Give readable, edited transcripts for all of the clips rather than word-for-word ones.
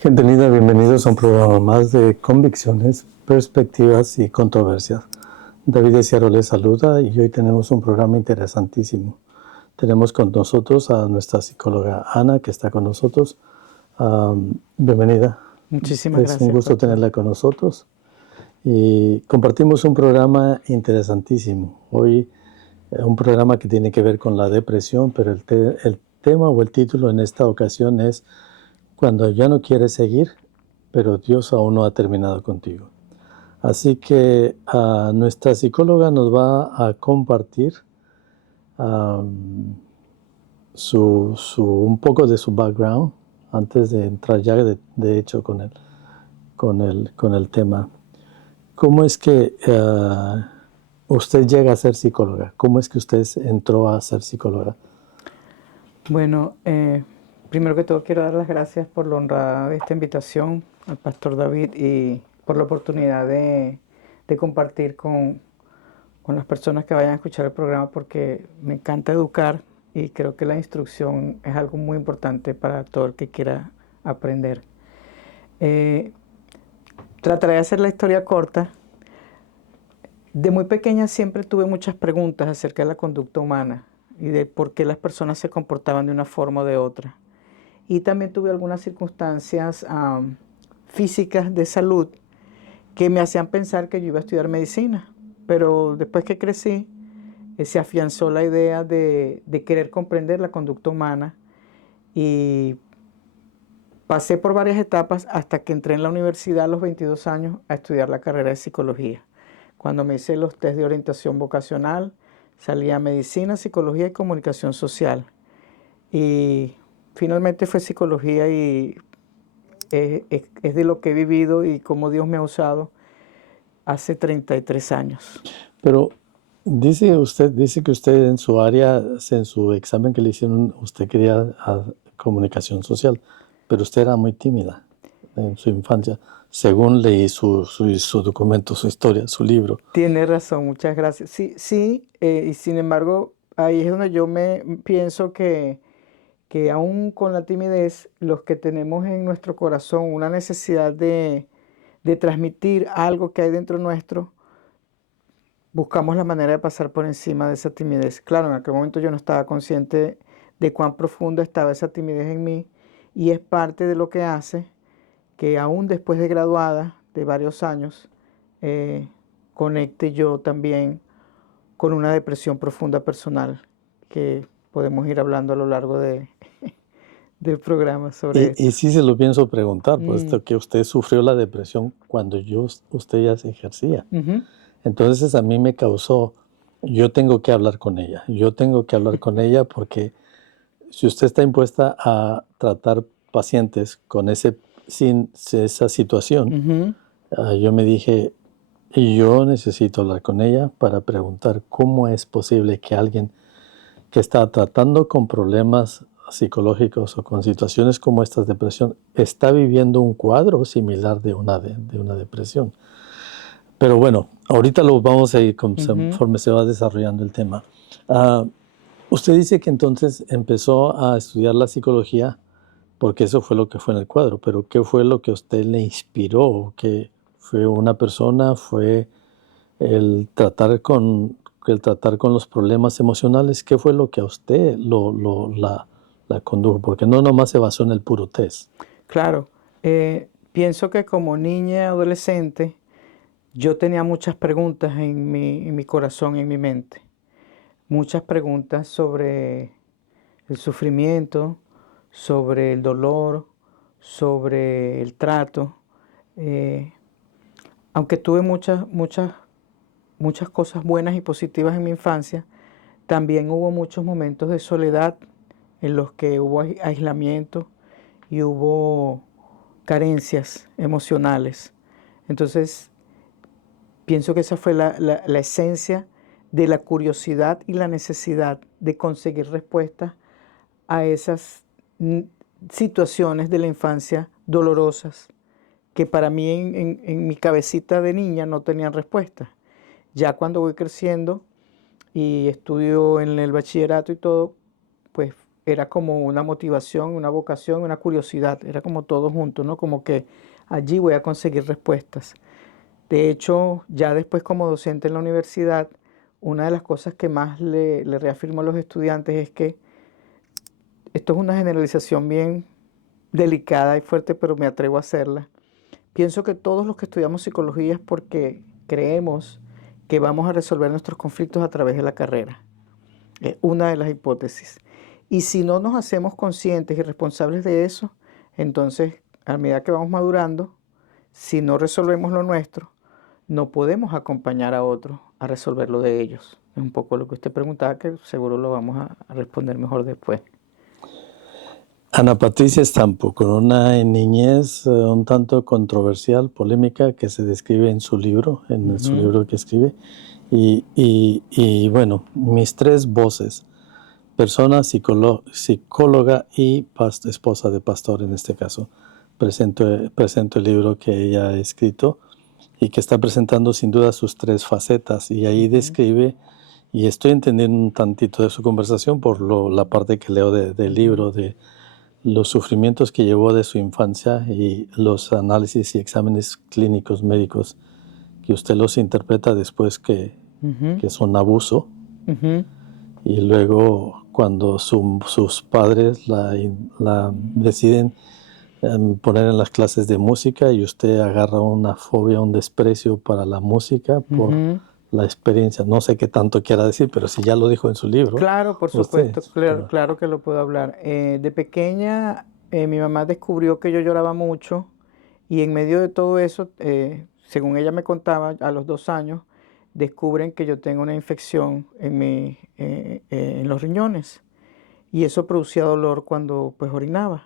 Gente linda, bienvenidos a un programa más de convicciones, perspectivas y controversias. David Esiaro les saluda y hoy tenemos un programa interesantísimo. Tenemos con nosotros a nuestra psicóloga Ana, que está con nosotros. Bienvenida. Muchísimas Es un gracias, gusto doctor. tenerla con nosotros. Y compartimos un programa interesantísimo. Hoy un programa que tiene que ver con la depresión, pero el tema o el título en esta ocasión es Cuando ya no quieres seguir, pero Dios aún no ha terminado contigo. Así que nuestra psicóloga nos va a compartir un poco de su background antes de entrar ya de hecho con el tema. ¿Cómo es que usted llega a ser psicóloga? ¿Cómo es que usted entró a ser psicóloga? Bueno, primero que todo quiero dar las gracias por la honrada de esta invitación al pastor David y por la oportunidad de compartir con las personas que vayan a escuchar el programa, porque me encanta educar y creo que la instrucción es algo muy importante para todo el que quiera aprender. Trataré de hacer la historia corta. De muy pequeña siempre tuve muchas preguntas acerca de la conducta humana y de por qué las personas se comportaban de una forma o de otra. Y también tuve algunas circunstancias físicas de salud que me hacían pensar que yo iba a estudiar medicina. Pero después que crecí, se afianzó la idea de querer comprender la conducta humana y pasé por varias etapas hasta que entré en la universidad a los 22 años a estudiar la carrera de psicología. Cuando me hice los test de orientación vocacional, salía medicina, psicología y comunicación social. Y finalmente fue psicología y es de lo que he vivido y cómo Dios me ha usado hace 33 años. Pero dice que usted en su área, en su examen que le hicieron, usted quería comunicación social, pero usted era muy tímida en su infancia, según leí su documento, su historia, su libro. Tiene razón, muchas gracias. Sí, y sin embargo, ahí es donde yo me pienso que aún con la timidez, los que tenemos en nuestro corazón una necesidad de transmitir algo que hay dentro nuestro, buscamos la manera de pasar por encima de esa timidez. Claro, en aquel momento yo no estaba consciente de cuán profunda estaba esa timidez en mí y es parte de lo que hace que aún después de graduada de varios años, conecte yo también con una depresión profunda personal que podemos ir hablando a lo largo del programa sobre Y esto. sí se lo pienso preguntar, Mm, puesto que usted sufrió la depresión cuando usted ya se ejercía. ujú. Entonces a mí me causó, yo tengo que hablar con ella, porque si usted está impuesta a tratar pacientes con sin esa situación, Ujú. yo me dije, yo necesito hablar con ella para preguntar cómo es posible que alguien que está tratando con problemas psicológicos o con situaciones como estas de depresión está viviendo un cuadro similar de una depresión. Pero bueno, ahorita lo vamos a ir Ujú. conforme se va desarrollando el tema. Uh, Usted dice que entonces empezó a estudiar la psicología porque eso fue lo que fue en el cuadro, pero ¿qué fue lo que a usted le inspiró? ¿Que fue una persona? ¿Fue el tratar con los problemas emocionales? ¿Qué fue lo que a usted la condujo? Porque no nomás se basó en el puro test. Claro, pienso que como niña y adolescente yo tenía muchas preguntas en mi corazón, en mi mente. Muchas preguntas sobre el sufrimiento, sobre el dolor, sobre el trato. Eh, Aunque tuve muchas cosas buenas y positivas en mi infancia, también hubo muchos momentos de soledad en los que hubo aislamiento y hubo carencias emocionales. Entonces, pienso que esa fue la esencia de la curiosidad y la necesidad de conseguir respuestas a esas situaciones de la infancia dolorosas que para mí en mi cabecita de niña no tenían respuesta. Ya cuando voy creciendo y estudio en el bachillerato y todo, pues era como una motivación, una vocación, una curiosidad, era como todo junto, ¿no? Como que allí voy a conseguir respuestas. De hecho, ya después como docente en la universidad, una de las cosas que más le reafirmo a los estudiantes es que esto es una generalización bien delicada y fuerte, pero me atrevo a hacerla. Pienso que todos los que estudiamos psicología es porque creemos que vamos a resolver nuestros conflictos a través de la carrera. Es una de las hipótesis. Y si no nos hacemos conscientes y responsables de eso, entonces, a medida que vamos madurando, si no resolvemos lo nuestro, no podemos acompañar a otros a resolver lo de ellos. Es un poco lo que usted preguntaba, que seguro lo vamos a responder mejor después. Ana Patricia Stampo, con una niñez un tanto controversial, polémica, que se describe en su libro, su libro que escribe. Y bueno, mis tres voces: persona, psicóloga y esposa de pastor en este caso. Presento el libro que ella ha escrito y que está presentando sin duda sus tres facetas, y ahí describe, y estoy entendiendo un tantito de su conversación por la parte que leo del libro, de los sufrimientos que llevó de su infancia y los análisis y exámenes clínicos médicos que usted los interpreta después que es un abuso. Y luego cuando sus padres la deciden poner en las clases de música, y usted agarra una fobia, un desprecio para la música por la experiencia. No sé qué tanto quiera decir, pero si ya lo dijo en su libro. Claro, por usted, supuesto, claro que lo puedo hablar. De pequeña, mi mamá descubrió que yo lloraba mucho, y en medio de todo eso, según ella me contaba, a los 2 años, descubren que yo tengo una infección en los riñones, y eso producía dolor cuando pues orinaba.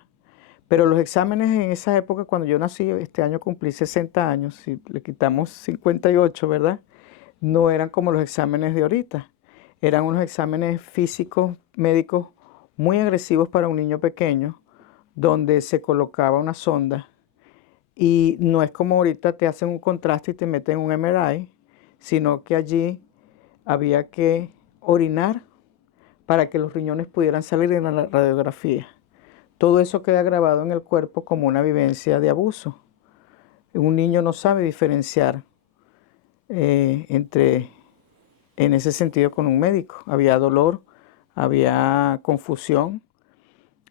Pero los exámenes en esa época, cuando yo nací, este año cumplí 60 años, si le quitamos 58, ¿verdad? No eran como los exámenes de ahorita. Eran unos exámenes físicos, médicos, muy agresivos para un niño pequeño, donde se colocaba una sonda. Y no es como ahorita te hacen un contraste y te meten un MRI, sino que allí había que orinar para que los riñones pudieran salir en la radiografía. Todo eso queda grabado en el cuerpo como una vivencia de abuso. Un niño no sabe diferenciar en ese sentido con un médico. Había dolor, había confusión,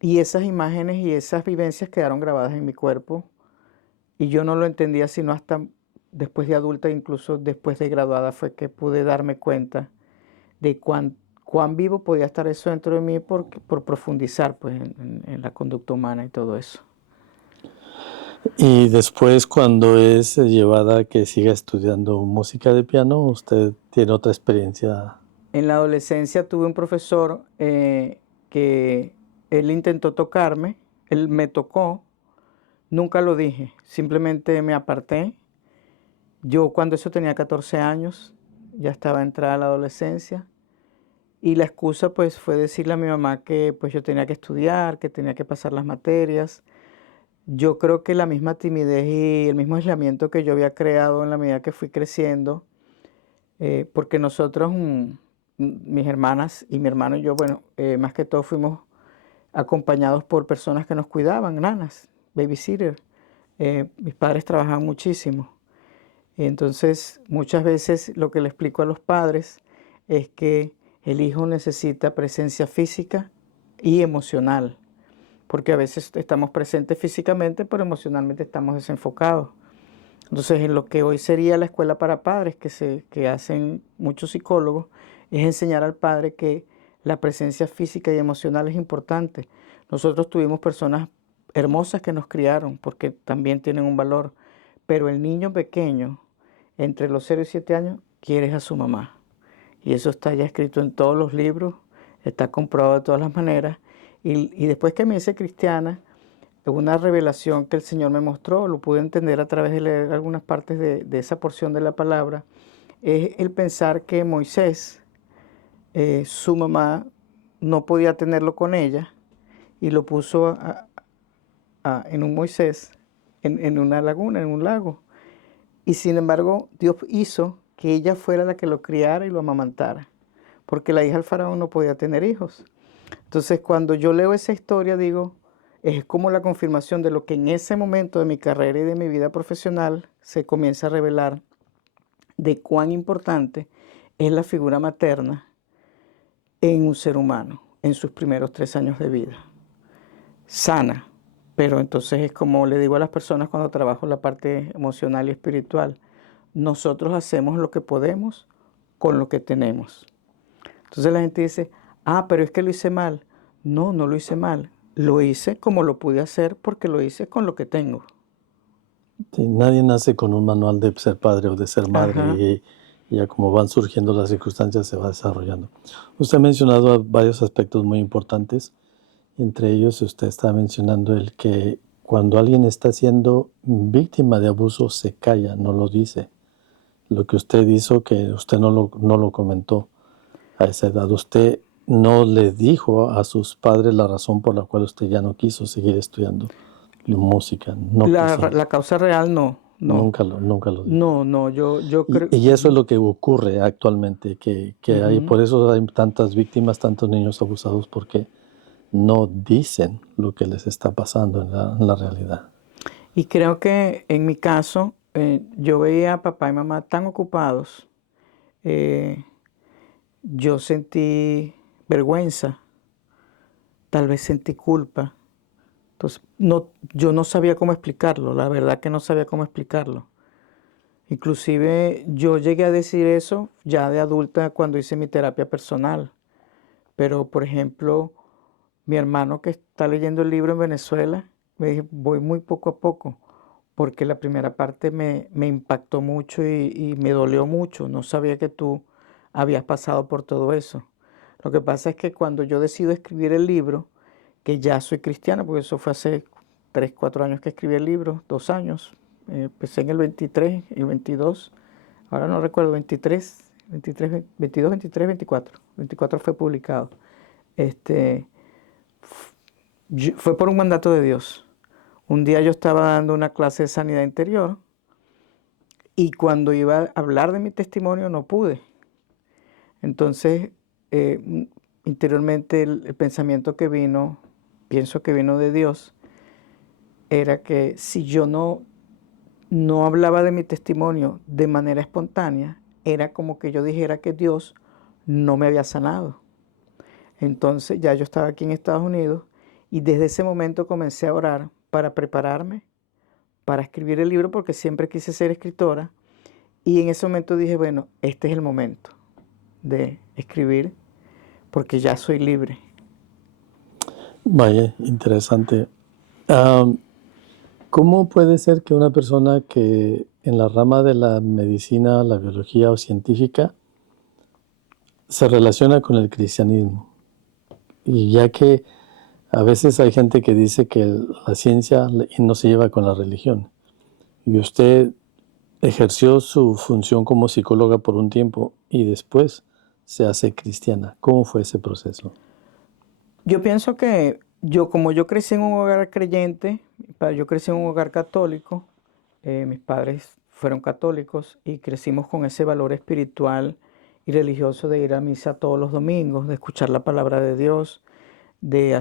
y esas imágenes y esas vivencias quedaron grabadas en mi cuerpo, y yo no lo entendía sino hasta después de adulta, incluso después de graduada, fue que pude darme cuenta de cuán vivo podía estar eso dentro de mí por profundizar pues, en la conducta humana y todo eso. Y después, cuando es llevada a que siga estudiando música de piano, ¿usted tiene otra experiencia? En la adolescencia tuve un profesor que él intentó tocarme, él me tocó, nunca lo dije, simplemente me aparté. Yo cuando eso tenía 14 años, ya estaba entrada a la adolescencia, y la excusa pues fue decirle a mi mamá que pues yo tenía que estudiar, que tenía que pasar las materias. Yo creo que la misma timidez y el mismo aislamiento que yo había creado en la medida que fui creciendo, porque nosotros, mis hermanas y mi hermano y yo, bueno, más que todo fuimos acompañados por personas que nos cuidaban, nanas, babysitter. Mis padres trabajaban muchísimo. Entonces, muchas veces lo que le explico a los padres es que el hijo necesita presencia física y emocional, porque a veces estamos presentes físicamente, pero emocionalmente estamos desenfocados. Entonces, en lo que hoy sería la escuela para padres, que hacen muchos psicólogos, es enseñar al padre que la presencia física y emocional es importante. Nosotros tuvimos personas hermosas que nos criaron, porque también tienen un valor, pero el niño pequeño, entre los 0 y 7 años, quiere a su mamá. Y eso está ya escrito en todos los libros, está comprobado de todas las maneras. Y después que me hice cristiana, una revelación que el Señor me mostró, lo pude entender a través de leer algunas partes de esa porción de la palabra, es el pensar que Moisés, su mamá, no podía tenerlo con ella, y lo puso en un Moisés, en una laguna, en un lago. Y sin embargo, Dios hizo que ella fuera la que lo criara y lo amamantara, porque la hija del faraón no podía tener hijos. Entonces, cuando yo leo esa historia, digo, es como la confirmación de lo que en ese momento de mi carrera y de mi vida profesional se comienza a revelar de cuán importante es la figura materna en un ser humano en sus primeros 3 años de vida. Sana, pero entonces es como le digo a las personas cuando trabajo la parte emocional y espiritual, nosotros hacemos lo que podemos con lo que tenemos. Entonces la gente dice, pero es que lo hice mal. No, no lo hice mal. Lo hice como lo pude hacer porque lo hice con lo que tengo. Sí, nadie nace con un manual de ser padre o de ser madre Ajá. y ya como van surgiendo las circunstancias se va desarrollando. Usted ha mencionado varios aspectos muy importantes. Entre ellos, usted está mencionando el que cuando alguien está siendo víctima de abuso, se calla, no lo dice. Lo que usted hizo, que usted no lo comentó a esa edad. Usted no le dijo a sus padres la razón por la cual usted ya no quiso seguir estudiando música. No quiso. La causa real no, no, Nunca lo dijo. no, no, yo creo. Y eso es lo que ocurre actualmente, que hay, Ujú. por eso hay tantas víctimas, tantos niños abusados, porque no dicen lo que les está pasando en la realidad. Y creo que en mi caso, yo veía a papá y mamá tan ocupados, eh, yo sentí vergüenza, tal vez sentí culpa. Entonces, no, yo no sabía cómo explicarlo, la verdad que no sabía cómo explicarlo. Inclusive yo llegué a decir eso ya de adulta cuando hice mi terapia personal. Pero, por ejemplo, mi hermano que está leyendo el libro en Venezuela, me dije, voy muy poco a poco, porque la primera parte me impactó mucho y me dolió mucho. No sabía que tú habías pasado por todo eso. Lo que pasa es que cuando yo decido escribir el libro, que ya soy cristiana, porque eso fue hace 3, 4 años que escribí el libro, 2 años, empecé en el 23, el 22, ahora no recuerdo, 22, 23, 24, 24 fue publicado. Este, Fue por un mandato de Dios. Un día yo estaba dando una clase de sanidad interior y cuando iba a hablar de mi testimonio no pude. Entonces, interiormente el pensamiento que vino, pienso que vino de Dios, era que si yo no hablaba de mi testimonio de manera espontánea, era como que yo dijera que Dios no me había sanado. Entonces ya yo estaba aquí en Estados Unidos y desde ese momento comencé a orar para prepararme para escribir el libro porque siempre quise ser escritora y en ese momento dije, bueno, este es el momento de escribir porque ya soy libre. Vaya, interesante. Am, ¿Cómo puede ser que una persona que en la rama de la medicina, la biología o científica se relaciona con el cristianismo? Y ya que a veces hay gente que dice que la ciencia no se lleva con la religión. Y usted ejerció su función como psicóloga por un tiempo y después se hace cristiana. ¿Cómo fue ese proceso? Yo pienso que como yo crecí en un hogar creyente, yo crecí en un hogar católico, mis padres fueron católicos y crecimos con ese valor espiritual y religioso de ir a misa todos los domingos, de escuchar la palabra de Dios, de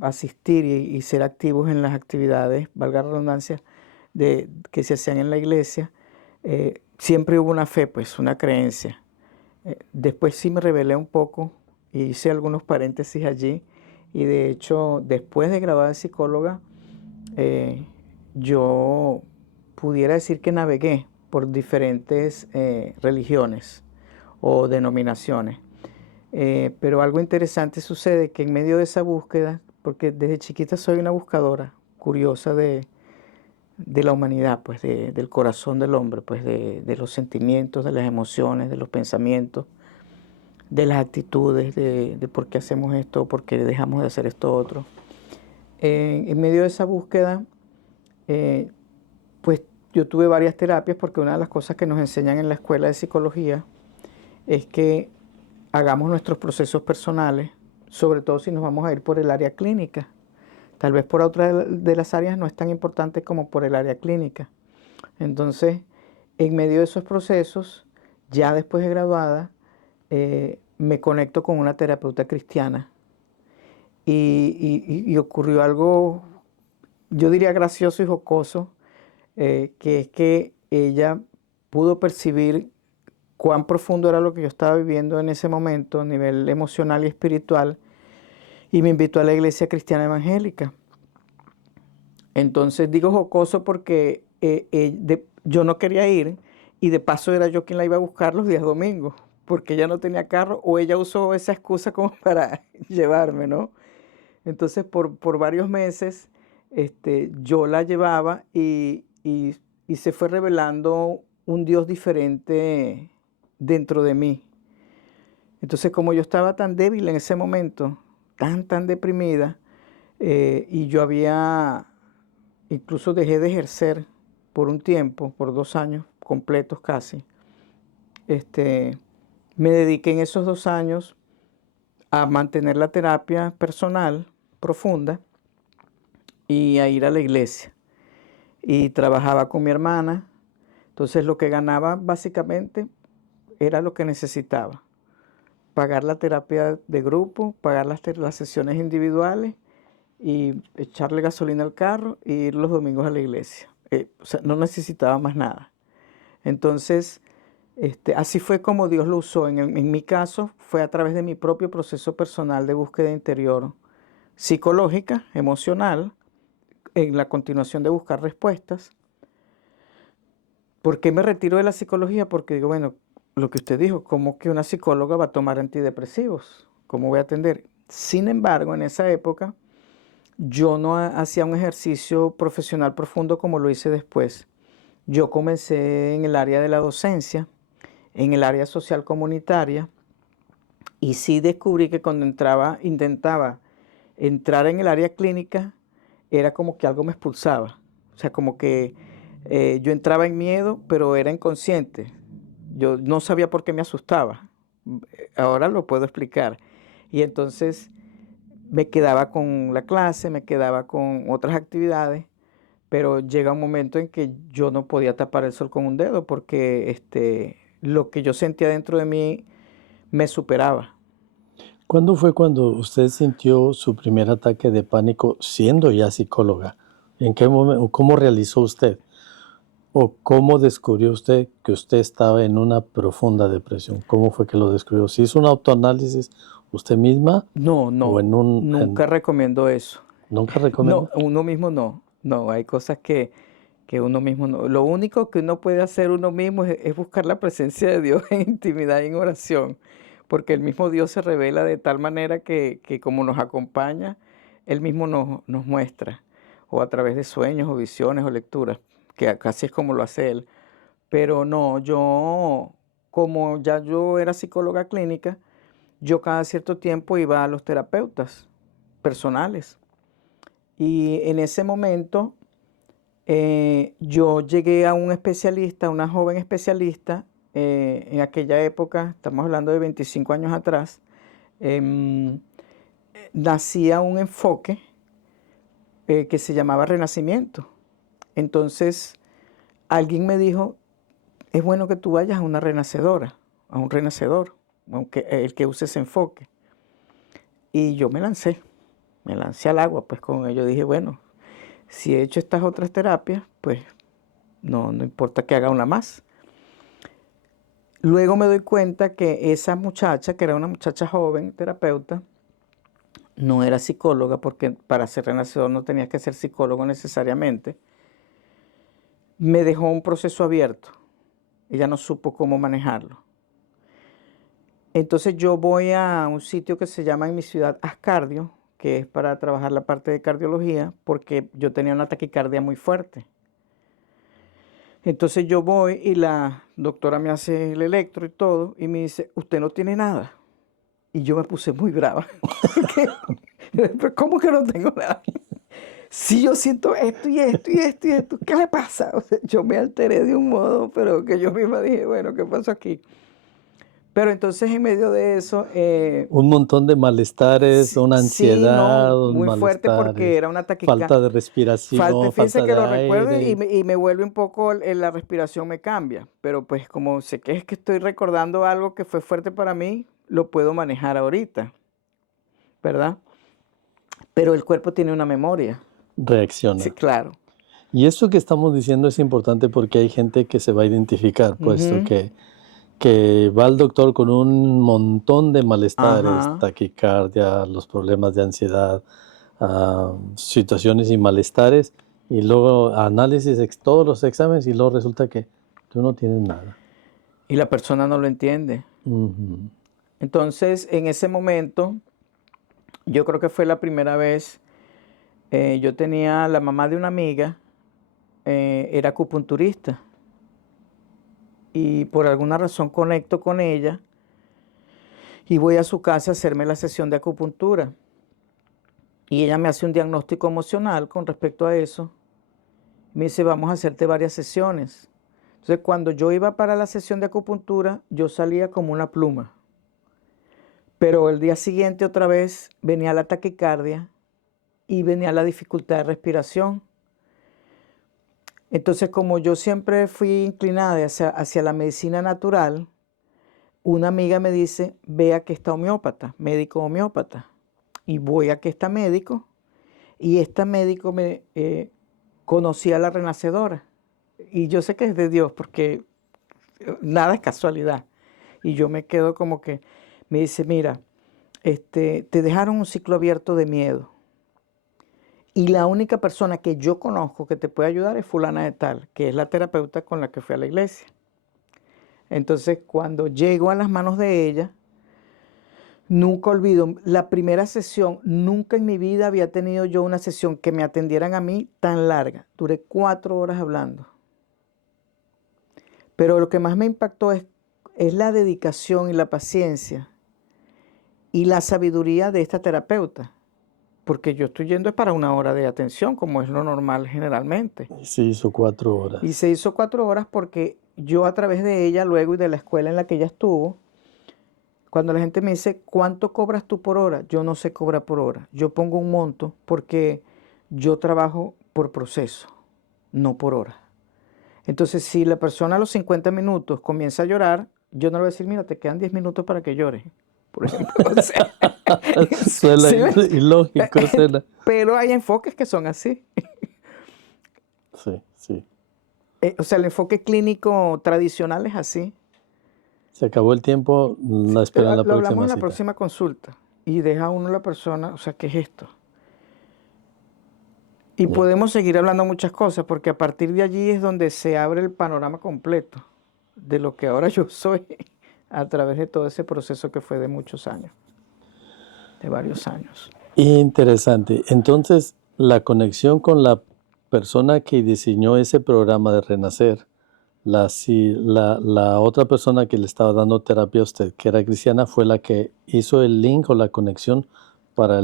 asistir y ser activos en las actividades, valga la redundancia, que se hacían en la iglesia. Siempre hubo una fe, pues, una creencia. Después sí me rebelé un poco y hice algunos paréntesis allí. Y de hecho, después de graduar de psicóloga, yo pudiera decir que navegué por diferentes religiones o denominaciones. Pero algo interesante sucede que en medio de esa búsqueda, porque desde chiquita soy una buscadora curiosa de la humanidad, pues del corazón del hombre, pues de los sentimientos, de las emociones, de los pensamientos, de las actitudes, de por qué hacemos esto, por qué dejamos de hacer esto otro. En medio de esa búsqueda, pues yo tuve varias terapias porque una de las cosas que nos enseñan en la escuela de psicología es que hagamos nuestros procesos personales, sobre todo si nos vamos a ir por el área clínica. Tal vez por otra de las áreas no es tan importante como por el área clínica. Entonces, en medio de esos procesos, ya después de graduada, me conecto con una terapeuta cristiana y ocurrió algo, yo diría gracioso y jocoso, que es que ella pudo percibir cuán profundo era lo que yo estaba viviendo en ese momento a nivel emocional y espiritual, y me invitó a la iglesia cristiana evangélica. Entonces digo jocoso porque yo no quería ir y de paso era yo quien la iba a buscar los días domingos, porque ella no tenía carro o ella usó esa excusa como para llevarme, ¿no? Entonces por varios meses yo la llevaba y se fue revelando un Dios diferente dentro de mí. Entonces como yo estaba tan débil en ese momento, tan deprimida, y yo había, incluso dejé de ejercer por un tiempo, por 2 años completos casi, me dediqué en esos 2 años a mantener la terapia personal profunda y a ir a la iglesia. Y trabajaba con mi hermana, entonces lo que ganaba básicamente era lo que necesitaba. Pagar la terapia de grupo, pagar las sesiones individuales y echarle gasolina al carro y ir los domingos a la iglesia. O sea, no necesitaba más nada. Entonces, así fue como Dios lo usó. En mi caso, fue a través de mi propio proceso personal de búsqueda interior, psicológica, emocional, en la continuación de buscar respuestas. ¿Por qué me retiro de la psicología? Porque digo, bueno, lo que usted dijo, ¿cómo que una psicóloga va a tomar antidepresivos? ¿Cómo voy a atender? Sin embargo, en esa época, yo no hacía un ejercicio profesional profundo como lo hice después. Yo comencé en el área de la docencia, en el área social comunitaria, y sí descubrí que cuando intentaba entrar en el área clínica, era como que algo me expulsaba. O sea, como que yo entraba en miedo, pero era inconsciente. Yo no sabía por qué me asustaba. Ahora lo puedo explicar. Y entonces me quedaba con la clase, me quedaba con otras actividades, pero llega un momento en que yo no podía tapar el sol con un dedo porque lo que yo sentía dentro de mí me superaba. ¿Cuándo fue cuando usted sintió su primer ataque de pánico siendo ya psicóloga? ¿En qué momento, cómo realizó usted? ¿O cómo descubrió usted que usted estaba en una profunda depresión? ¿Cómo fue que lo descubrió? ¿Se hizo un autoanálisis usted misma No, o no, nunca recomiendo eso. nunca No, recomienda? uno mismo no. No, hay cosas que uno mismo no. Lo único que uno puede hacer uno mismo es buscar la presencia de Dios en intimidad y en oración, porque el mismo Dios se revela de tal manera que como nos acompaña, Él mismo nos muestra, o a través de sueños o visiones o lecturas, que casi es como lo hace Él. Pero no, como ya yo era psicóloga clínica, yo cada cierto tiempo iba a los terapeutas personales. Y en ese momento yo llegué a un especialista, una joven especialista, en aquella época, estamos hablando de 25 años atrás, em, nacía un enfoque que se llamaba Renacimiento. Entonces, alguien me dijo, es bueno que tú vayas a una renacedora, a un renacedor, aunque el que use ese enfoque. Y yo me lancé al agua, pues con ello dije, bueno, si he hecho estas otras terapias, pues no importa que haga una más. Luego me doy cuenta que esa muchacha, que era una muchacha joven, terapeuta, no era psicóloga, porque para ser renacedor no tenías que ser psicólogo necesariamente. Me dejó un proceso abierto. Ella no supo cómo manejarlo. Entonces yo voy a un sitio que se llama en mi ciudad Ascardio, que es para trabajar la parte de cardiología, porque yo tenía una taquicardia muy fuerte. Entonces yo voy y la doctora me hace el electro y todo, y me dice, usted no tiene nada. Y yo me puse muy brava. ¿Pero cómo que no tengo nada? Si yo siento esto y esto y esto y esto, ¿qué le pasa? O sea, yo me alteré de un modo, pero que yo misma dije, bueno, ¿qué pasó aquí? Pero entonces en medio de eso, Un montón de malestares, sí, una sí, ansiedad, no, un muy fuerte porque malestares, era una falta de falta, respiración, fíjense falta que de lo recuerdo aire. y me vuelve un poco, la respiración me cambia, pero pues como sé que es que estoy recordando algo que fue fuerte para mí, lo puedo manejar ahorita, ¿verdad? Pero el cuerpo tiene una memoria. Sí, reacciona. claro. Y eso que estamos diciendo es importante porque hay gente que se va a identificar, puesto Ujú. que va al doctor con un montón de malestares, Ajá. taquicardia, los problemas de ansiedad, situaciones y malestares, y luego análisis, todos los exámenes, y luego resulta que tú no tienes nada. Y la persona no lo entiende. Ujú. Entonces, en ese momento, yo creo que fue la primera vez, yo tenía la mamá de una amiga, era acupunturista, y por alguna razón conecto con ella y voy a su casa a hacerme la sesión de acupuntura. Y ella me hace un diagnóstico emocional con respecto a eso. Me dice, vamos a hacerte varias sesiones. Entonces, cuando yo iba para la sesión de acupuntura, yo salía como una pluma. Pero el día siguiente otra vez venía la taquicardia y venía la dificultad de respiración. Entonces, como yo siempre fui inclinada hacia la medicina natural, una amiga me dice, ve a que está homeópata, médico homeópata. Y voy a que está médico, y esta médico me conocía a la renacedora. Y yo sé que es de Dios, porque nada es casualidad. Y yo me quedo como que, me dice, mira, te dejaron un ciclo abierto de miedo. Y la única persona que yo conozco que te puede ayudar es fulana de tal, que es la terapeuta con la que fui a la iglesia. Entonces, cuando llego a las manos de ella, nunca olvido, la primera sesión, nunca en mi vida había tenido yo una sesión que me atendieran a mí tan larga. Duré 4 horas hablando. Pero lo que más me impactó es la dedicación y la paciencia y la sabiduría de esta terapeuta. Porque yo estoy yendo es para 1 hora de atención, como es lo normal generalmente. Y se hizo 4 horas. Y se hizo 4 horas porque yo a través de ella luego y de la escuela en la que ella estuvo, cuando la gente me dice, ¿cuánto cobras tú por hora? Yo no sé cobrar por hora. Yo pongo un monto porque yo trabajo por proceso, no por hora. Entonces, si la persona a los 50 minutos comienza a llorar, yo no le voy a decir, mira, te quedan 10 minutos para que llores, por ejemplo. O sea, Suena ¿sí ves? ilógico, suena. Pero hay enfoques que son así. Sí, sí. O sea, el enfoque clínico tradicional es así. Se acabó el tiempo, no esperan la Lo hablamos próxima en la cita. próxima consulta. Y deja a uno la persona, o sea, ¿qué es esto? Y Ya. podemos seguir hablando muchas cosas, porque a partir de allí es donde se abre el panorama completo de lo que ahora yo soy, a través de todo ese proceso que fue de muchos años, de varios años. Interesante. Entonces, la conexión con la persona que diseñó ese programa de Renacer, la otra persona que le estaba dando terapia a usted, que era cristiana, fue la que hizo el link o la conexión Para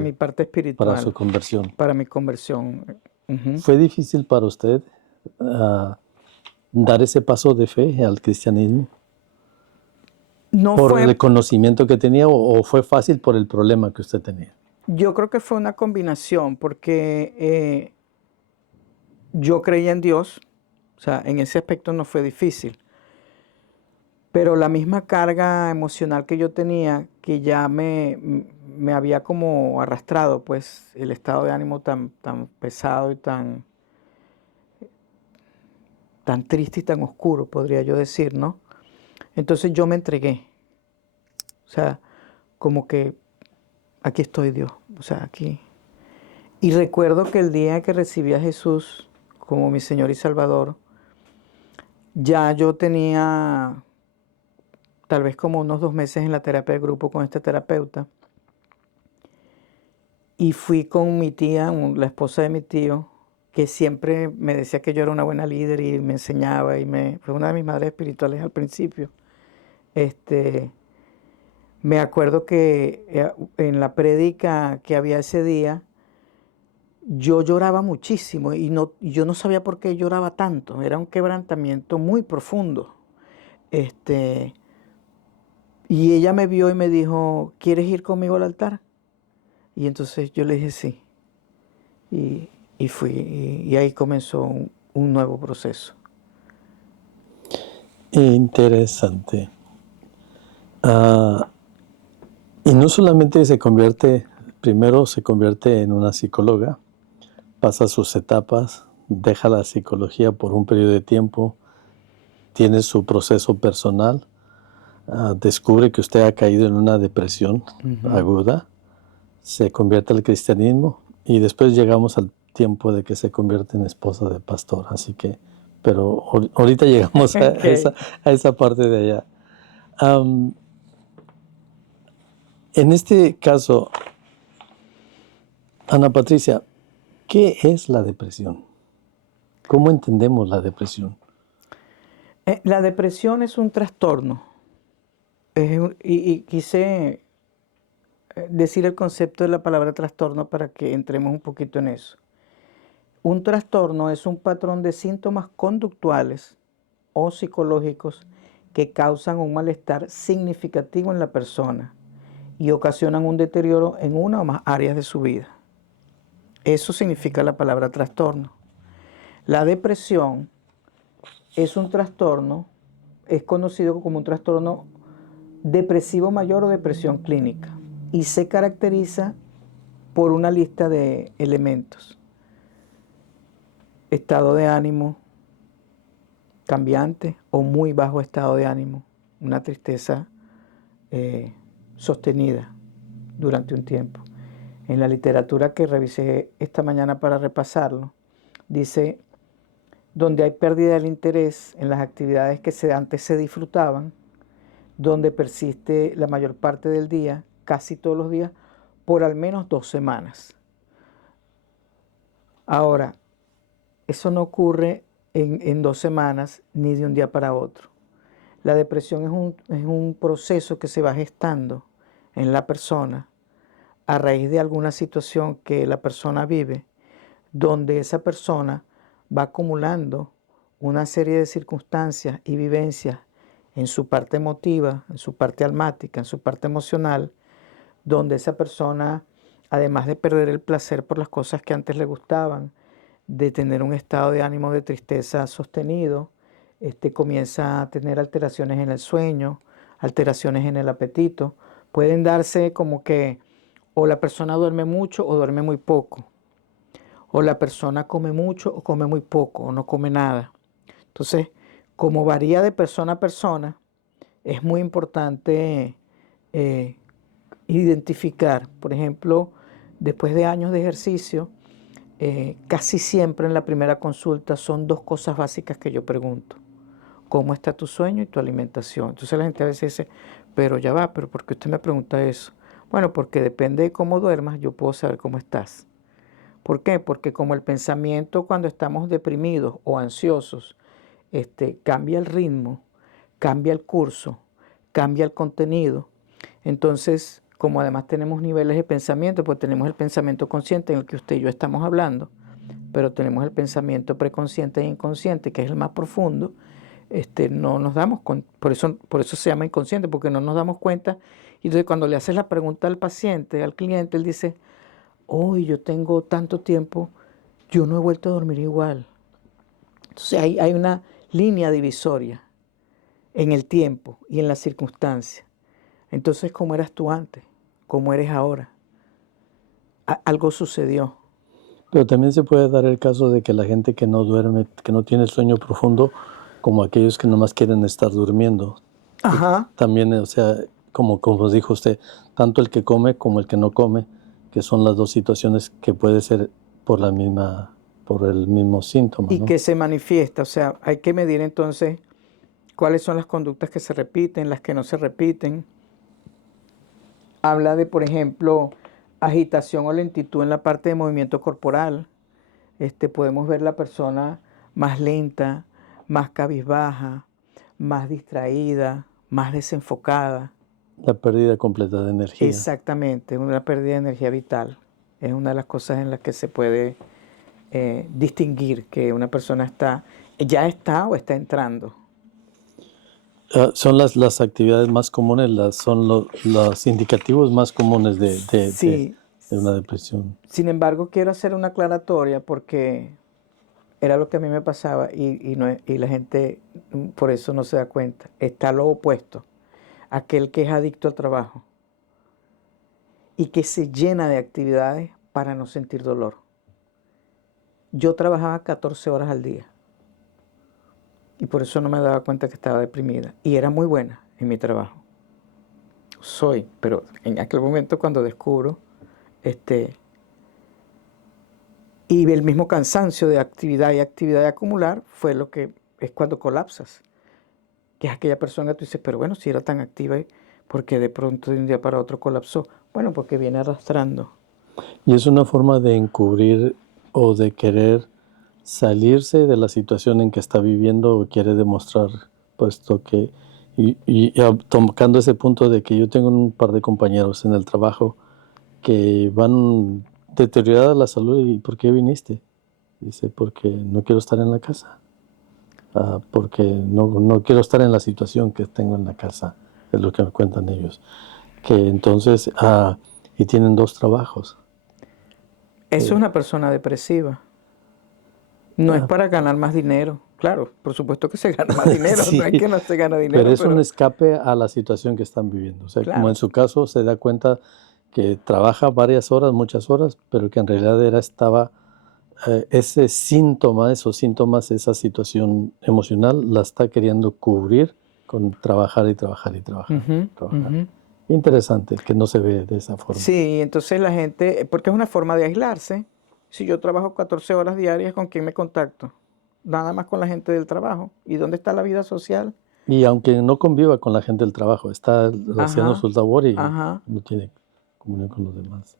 mi parte para su espiritual, conversión. para mi conversión. Ujú. ¿Fue difícil para usted dar ese paso de fe al cristianismo No por el fue, conocimiento que tenía o fue fácil por el problema que usted tenía? yo creo que fue una combinación, porque yo creía en Dios, o sea, en ese aspecto no fue difícil. Pero la misma carga emocional que yo tenía, que ya me había como arrastrado, pues el estado de ánimo tan pesado y tan triste y tan oscuro, podría yo decir, ¿no? Entonces yo me entregué. O sea, como que aquí estoy, Dios. O sea, aquí. Y recuerdo que el día que recibí a Jesús como mi Señor y Salvador, ya yo tenía tal vez como unos 2 meses en la terapia de grupo con este terapeuta. Y fui con mi tía, la esposa de mi tío, que siempre me decía que yo era una buena líder y me enseñaba fue una de mis madres espirituales al principio. Me acuerdo que en la prédica que había ese día, yo lloraba muchísimo y yo no sabía por qué lloraba tanto. Era un quebrantamiento muy profundo. Y ella me vio y me dijo, ¿quieres ir conmigo al altar? Y entonces yo le dije sí. Y, y fui, y ahí comenzó un nuevo proceso. Interesante. Y no solamente se convierte primero se convierte en una psicóloga, pasa sus etapas, deja la psicología por un periodo de tiempo, tiene su proceso personal, descubre que usted ha caído en una depresión aguda, se convierte al cristianismo y después llegamos al tiempo de que se convierte en esposa de pastor. Así que, pero ahorita llegamos a, a esa parte de allá. En este caso, Ana Patricia, ¿qué es la depresión? ¿Cómo entendemos la depresión? La depresión es un trastorno. Y quise decir el concepto de la palabra trastorno para que entremos un poquito en eso. Un trastorno es un patrón de síntomas conductuales o psicológicos que causan un malestar significativo en la persona y ocasionan un deterioro en una o más áreas de su vida. Eso significa la palabra trastorno. La depresión es un trastorno, es conocido como un trastorno depresivo mayor o depresión clínica y se caracteriza por una lista de elementos: estado de ánimo cambiante o muy bajo estado de ánimo, una tristeza sostenida durante un tiempo. En la literatura que revisé esta mañana para repasarlo, dice: donde hay pérdida del interés en las actividades que antes se disfrutaban, donde persiste la mayor parte del día, casi todos los días, por al menos 2 semanas. Ahora, eso no ocurre en 2 semanas ni de un día para otro. La depresión es un proceso que se va gestando en la persona a raíz de alguna situación que la persona vive, donde esa persona va acumulando una serie de circunstancias y vivencias en su parte emotiva, en su parte almática, en su parte emocional, donde esa persona, además de perder el placer por las cosas que antes le gustaban, de tener un estado de ánimo de tristeza sostenido, comienza a tener alteraciones en el sueño, alteraciones en el apetito. Pueden darse como que o la persona duerme mucho o duerme muy poco, o la persona come mucho o come muy poco, o no come nada. Entonces, como varía de persona a persona, es muy importante identificar. Por ejemplo, después de años de ejercicio, casi siempre en la primera consulta son 2 cosas básicas que yo pregunto: ¿cómo está tu sueño y tu alimentación? Entonces la gente a veces dice: pero ya va, ¿pero por qué usted me pregunta eso? Bueno, porque depende de cómo duermas, yo puedo saber cómo estás. ¿Por qué? Porque como el pensamiento cuando estamos deprimidos o ansiosos, cambia el ritmo, cambia el curso, cambia el contenido. Entonces, como además tenemos niveles de pensamiento, pues tenemos el pensamiento consciente en el que usted y yo estamos hablando, pero tenemos el pensamiento preconsciente e inconsciente, que es el más profundo. No nos damos por eso se llama inconsciente, porque no nos damos cuenta. Y entonces cuando le haces la pregunta al paciente, al cliente, él dice: hoy yo tengo tanto tiempo, yo no he vuelto a dormir igual. Entonces hay una línea divisoria en el tiempo y en las circunstancias. Entonces, ¿cómo eras tú antes? ¿Cómo eres ahora? Algo sucedió. Pero también se puede dar el caso de que la gente que no duerme, que no tiene sueño profundo, como aquellos que nomás quieren estar durmiendo. Ajá. También, o sea, como dijo usted, tanto el que come como el que no come, que son las dos situaciones que puede ser por el mismo síntoma, Y ¿no? que se manifiesta, o sea, hay que medir entonces cuáles son las conductas que se repiten, las que no se repiten. Habla de, por ejemplo, agitación o lentitud en la parte de movimiento corporal. Podemos ver la persona más lenta, más cabizbaja, más distraída, más desenfocada. La pérdida completa de energía. Exactamente, una pérdida de energía vital. Es una de las cosas en las que se puede distinguir que una persona ya está o está entrando. Son las actividades más comunes, son los indicativos más comunes Sí. de una depresión. Sin embargo, quiero hacer una aclaratoria porque era lo que a mí me pasaba y la gente por eso no se da cuenta. Está lo opuesto, aquel que es adicto al trabajo. y que se llena de actividades para no sentir dolor. Yo trabajaba 14 horas al día y por eso no me daba cuenta que estaba deprimida. Y era muy buena en mi trabajo. Soy, pero en aquel momento cuando descubro, y el mismo cansancio de actividad y actividad de acumular fue lo que es cuando colapsas. Que es aquella persona que tú dices, pero bueno, si era tan activa, ¿por qué de pronto de un día para otro colapsó? Bueno, porque viene arrastrando. Y es una forma de encubrir o de querer salirse de la situación en que está viviendo o quiere demostrar, puesto que, tocando ese punto de que yo tengo un par de compañeros en el trabajo que van deteriorada la salud. ¿Y por qué viniste? Dice, porque no quiero estar en la casa. Porque no quiero estar en la situación que tengo en la casa, es lo que me cuentan ellos. Que entonces, y tienen 2 trabajos. Eso es una persona depresiva. No es Ah, para ganar más dinero. Claro, por supuesto que se gana más dinero, sí, no es que no se gana dinero, pero es un pero escape a la situación que están viviendo. O sea, como en claro. su caso se da cuenta que trabaja varias horas, muchas horas, pero que en realidad estaba ese síntoma, esos síntomas, esa situación emocional la está queriendo cubrir con trabajar y trabajar y trabajar Ujú, y trabajar. ujú. Interesante que no se ve de esa forma. Sí, entonces la gente, porque es una forma de aislarse. Si yo trabajo 14 horas diarias, ¿con quién me contacto? Nada más con la gente del trabajo. ¿Y dónde está la vida social? Y aunque no conviva con la gente del trabajo, está haciendo Ajá, su labor y ajá. no tiene comunión con los demás.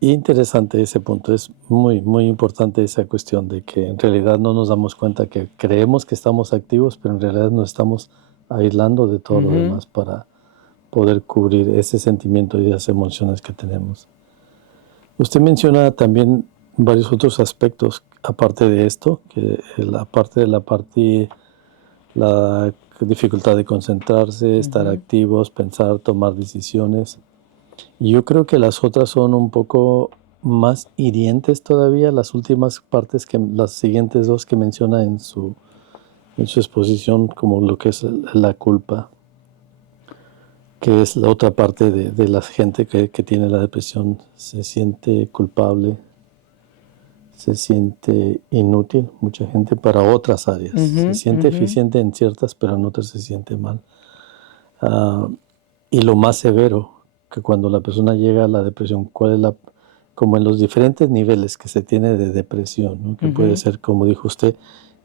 Interesante ese punto, es muy, muy importante esa cuestión de que en realidad no nos damos cuenta que creemos que estamos activos, pero en realidad nos estamos aislando de todo lo Ujú. demás para poder cubrir ese sentimiento y esas emociones que tenemos. Usted menciona también varios otros aspectos aparte de esto, que la parte de la dificultad de concentrarse, estar Ujú. activos, pensar, tomar decisiones. Y yo creo que las otras son un poco más hirientes todavía, las últimas partes, las siguientes 2 que menciona en su exposición, como lo que es la culpa, que es la otra parte de la gente que tiene la depresión, se siente culpable, se siente inútil, mucha gente para otras áreas, se Ujú, siente ujú. eficiente en ciertas, pero en otras se siente mal. Y lo más severo, que cuando la persona llega a la depresión, como en los diferentes niveles que se tiene de depresión, ¿no? Que puede Ujú, ser, como dijo usted,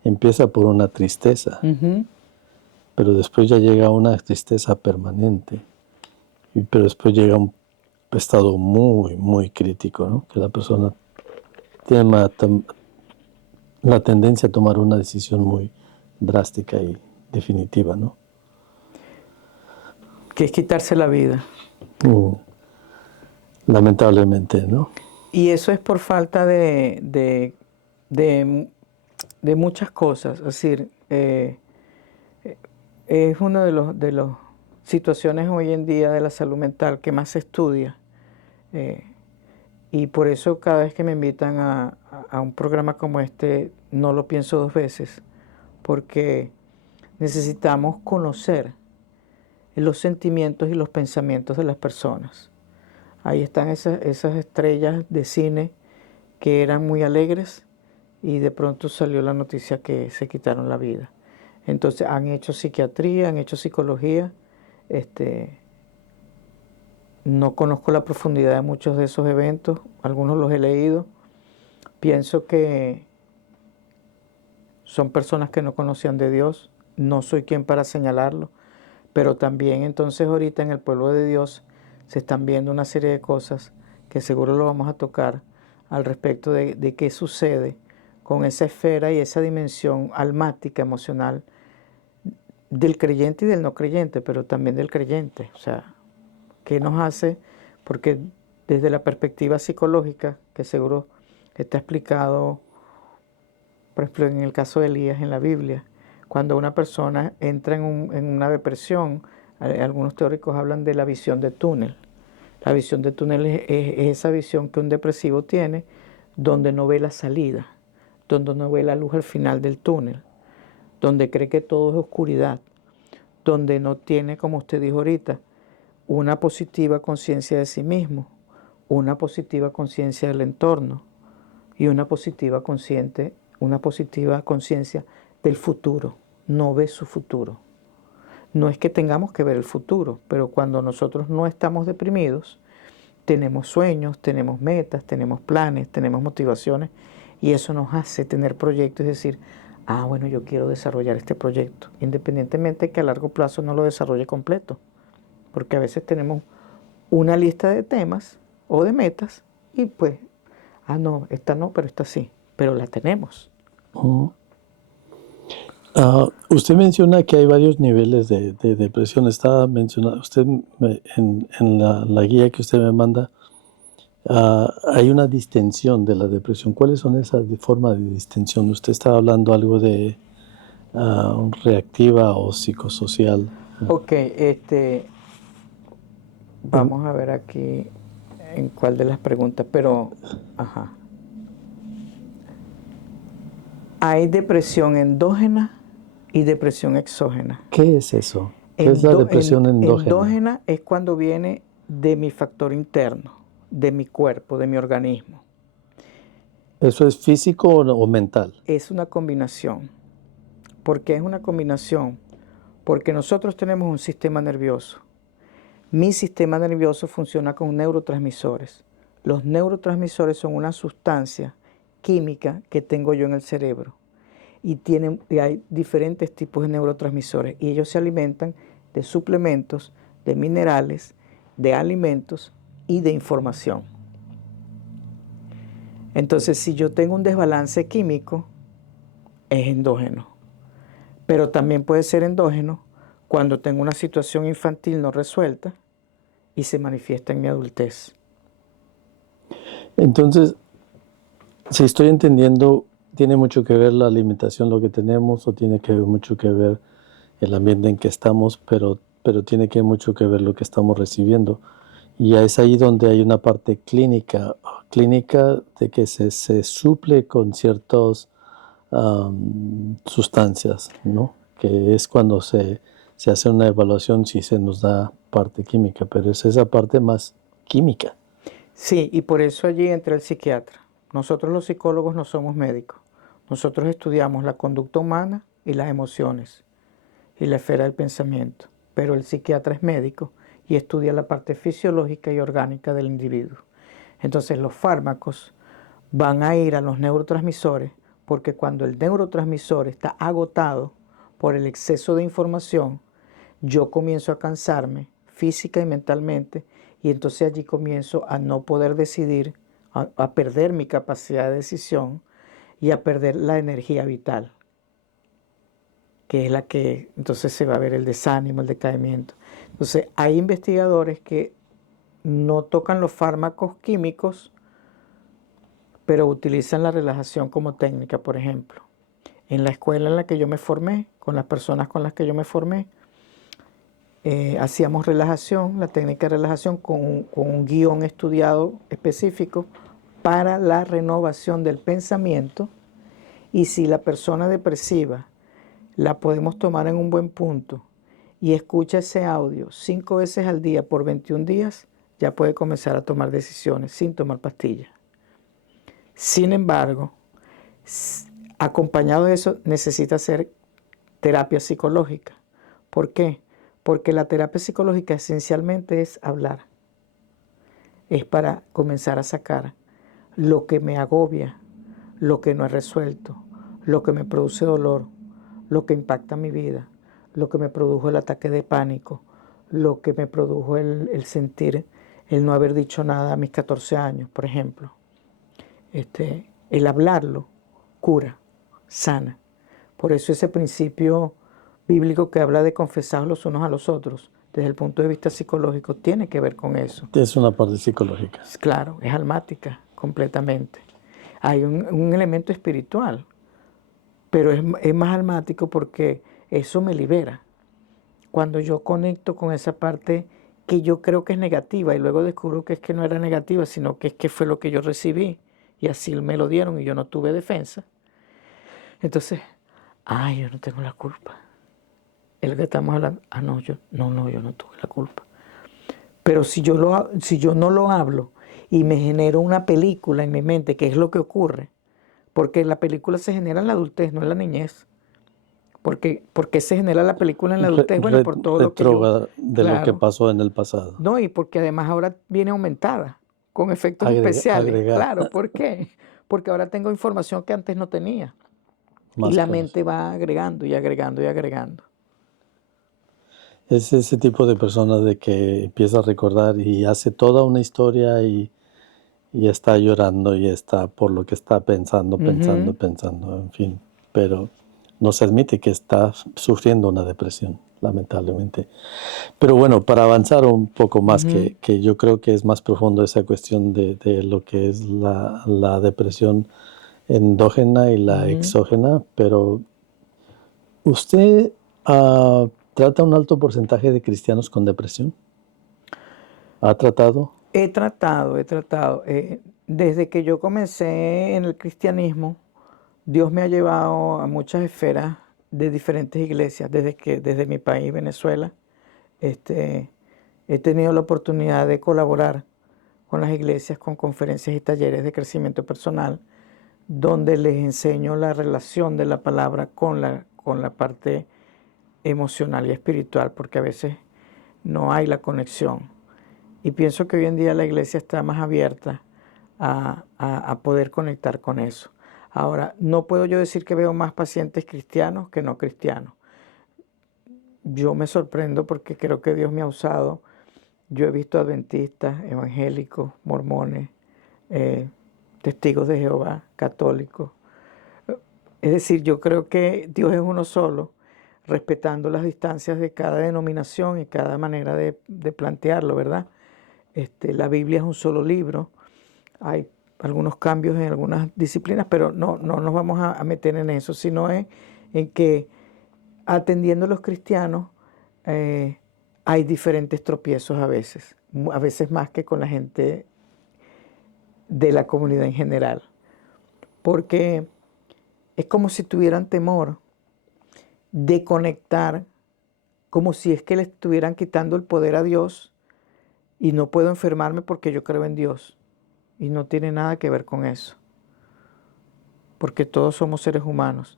empieza por una tristeza, ujú. pero después ya llega a una tristeza permanente, pero después llega a un estado muy, muy crítico, ¿no? Que la persona tiene la tendencia a tomar una decisión muy drástica y definitiva, ¿no? Que es quitarse la vida. Mm, lamentablemente, ¿no? Y eso es por falta de, de muchas cosas. Es decir, es una de las situaciones hoy en día de la salud mental que más se estudia. eh, y por eso cada vez que me invitan a un programa como este, no lo pienso 2 veces, porque necesitamos conocer los sentimientos y los pensamientos de las personas. Ahí están esas estrellas de cine que eran muy alegres y de pronto salió la noticia que se quitaron la vida. Entonces han hecho psiquiatría, han hecho psicología. No conozco la profundidad de muchos de esos eventos, algunos los he leído. Pienso que son personas que no conocían de Dios, no soy quien para señalarlo, pero también entonces ahorita en el pueblo de Dios se están viendo una serie de cosas que seguro lo vamos a tocar al respecto de qué sucede con esa esfera y esa dimensión almática, emocional, del creyente y del no creyente, pero también del creyente. O sea, ¿qué nos hace? Porque desde la perspectiva psicológica, que seguro está explicado, por ejemplo, en el caso de Elías en la Biblia, cuando una persona entra en una depresión, algunos teóricos hablan de la visión de túnel. La visión de túnel es esa visión que un depresivo tiene donde no ve la salida, donde no ve la luz al final del túnel, donde cree que todo es oscuridad, donde no tiene, como usted dijo ahorita, una positiva conciencia de sí mismo, una positiva conciencia del entorno y una positiva conciencia del futuro. No ve su futuro. No es que tengamos que ver el futuro, pero cuando nosotros no estamos deprimidos, tenemos sueños, tenemos metas, tenemos planes, tenemos motivaciones y eso nos hace tener proyectos y decir, bueno, yo quiero desarrollar este proyecto, independientemente de que a largo plazo no lo desarrolle completo, porque a veces tenemos una lista de temas o de metas y pues, no, esta no, pero esta sí, pero la tenemos. Ujú. Usted menciona que hay varios niveles de depresión. Estaba mencionando, usted en la guía que usted me manda, hay una distensión de la depresión. ¿Cuáles son esas formas de distensión? Usted estaba hablando algo de reactiva o psicosocial. Ok, vamos a ver aquí en cuál de las preguntas, pero, ajá. Hay depresión endógena y depresión exógena. ¿Qué es eso? ¿Qué es la depresión endógena? Endógena es cuando viene de mi factor interno, de mi cuerpo, de mi organismo. ¿Eso es físico o mental? Es una combinación. ¿Por qué es una combinación? Porque nosotros tenemos un sistema nervioso. Mi sistema nervioso funciona con neurotransmisores. Los neurotransmisores son una sustancia química que tengo yo en el cerebro. Y hay diferentes tipos de neurotransmisores y ellos se alimentan de suplementos, de minerales, de alimentos y de información. Entonces, si yo tengo un desbalance químico, es endógeno. Pero también puede ser endógeno cuando tengo una situación infantil no resuelta y se manifiesta en mi adultez. Entonces, si estoy entendiendo, tiene mucho que ver la alimentación, lo que tenemos, o tiene que ver mucho que ver el ambiente en que estamos, pero tiene que mucho que ver lo que estamos recibiendo. Y es ahí donde hay una parte clínica de que se suple con ciertas sustancias, ¿no? Que es cuando se hace una evaluación si se nos da parte química, pero es esa parte más química. Sí, y por eso allí entra el psiquiatra. Nosotros los psicólogos no somos médicos. Nosotros estudiamos la conducta humana y las emociones y la esfera del pensamiento. Pero el psiquiatra es médico y estudia la parte fisiológica y orgánica del individuo. Entonces los fármacos van a ir a los neurotransmisores porque cuando el neurotransmisor está agotado por el exceso de información, yo comienzo a cansarme física y mentalmente y entonces allí comienzo a no poder decidir, a perder mi capacidad de decisión y a perder la energía vital, que es la que entonces se va a ver el desánimo, el decaimiento. Entonces hay investigadores que no tocan los fármacos químicos, pero utilizan la relajación como técnica, por ejemplo. En la escuela en la que yo me formé, con las personas con las que yo me formé, hacíamos relajación, la técnica de relajación con un guión estudiado específico para la renovación del pensamiento. Y si la persona depresiva la podemos tomar en un buen punto y escucha ese audio 5 veces al día por 21 días, ya puede comenzar a tomar decisiones sin tomar pastillas. Sin embargo, acompañado de eso, necesita hacer terapia psicológica. ¿Por qué? Porque la terapia psicológica esencialmente es hablar. Es para comenzar a sacar lo que me agobia, lo que no he resuelto, lo que me produce dolor, lo que impacta mi vida, lo que me produjo el ataque de pánico, lo que me produjo el sentir, el no haber dicho nada a mis 14 años, por ejemplo. El hablarlo cura, sana. Por eso ese principio bíblico que habla de confesar los unos a los otros, desde el punto de vista psicológico, tiene que ver con eso. Es una parte psicológica. Claro, es almática, completamente. Hay un elemento espiritual, pero es más almático porque eso me libera. Cuando yo conecto con esa parte que yo creo que es negativa y luego descubro que es que no era negativa, sino que es que fue lo que yo recibí y así me lo dieron y yo no tuve defensa. Entonces, yo no tengo la culpa. Es lo que estamos hablando. No, yo no tuve la culpa. Pero si yo no lo hablo y me genero una película en mi mente, ¿qué es lo que ocurre? Porque la película se genera en la adultez, no en la niñez. ¿Por qué se genera la película en la adultez? Bueno, por todo lo que yo... Retrógrada de lo que Claro. pasó en el pasado. No, y porque además ahora viene aumentada, con efectos especiales. Agregar Claro, ¿por qué? Porque ahora tengo información que antes no tenía. Y más la cosas. mente va agregando y agregando y agregando. Es ese tipo de persona de que empieza a recordar y hace toda una historia y está llorando y está por lo que está pensando, Ujú, en fin. Pero no se admite que está sufriendo una depresión, lamentablemente. Pero bueno, para avanzar un poco más, ujú, que yo creo que es más profundo esa cuestión de lo que es la depresión endógena y la ujú. exógena, pero usted trata un alto porcentaje de cristianos con depresión. ¿Ha tratado? He tratado. Desde que yo comencé en el cristianismo, Dios me ha llevado a muchas esferas de diferentes iglesias, desde mi país, Venezuela, este, he tenido la oportunidad de colaborar con las iglesias, con conferencias y talleres de crecimiento personal, donde les enseño la relación de la palabra con la parte emocional y espiritual, porque a veces no hay la conexión. Y pienso que hoy en día la iglesia está más abierta a poder conectar con eso. Ahora, no puedo yo decir que veo más pacientes cristianos que no cristianos. Yo me sorprendo porque creo que Dios me ha usado. Yo he visto adventistas, evangélicos, mormones, eh, testigos de Jehová, católicos. Es decir, yo creo que Dios es uno solo, respetando las distancias de cada denominación y cada manera de plantearlo, ¿verdad? La Biblia es un solo libro. Hay algunos cambios en algunas disciplinas, pero no nos vamos a meter en eso, sino en que atendiendo a los cristianos eh, hay diferentes tropiezos a veces más que con la gente de la comunidad en general, porque es como si tuvieran temor de conectar, como si es que le estuvieran quitando el poder a Dios y no puedo enfermarme porque yo creo en Dios. Y no tiene nada que ver con eso, porque todos somos seres humanos.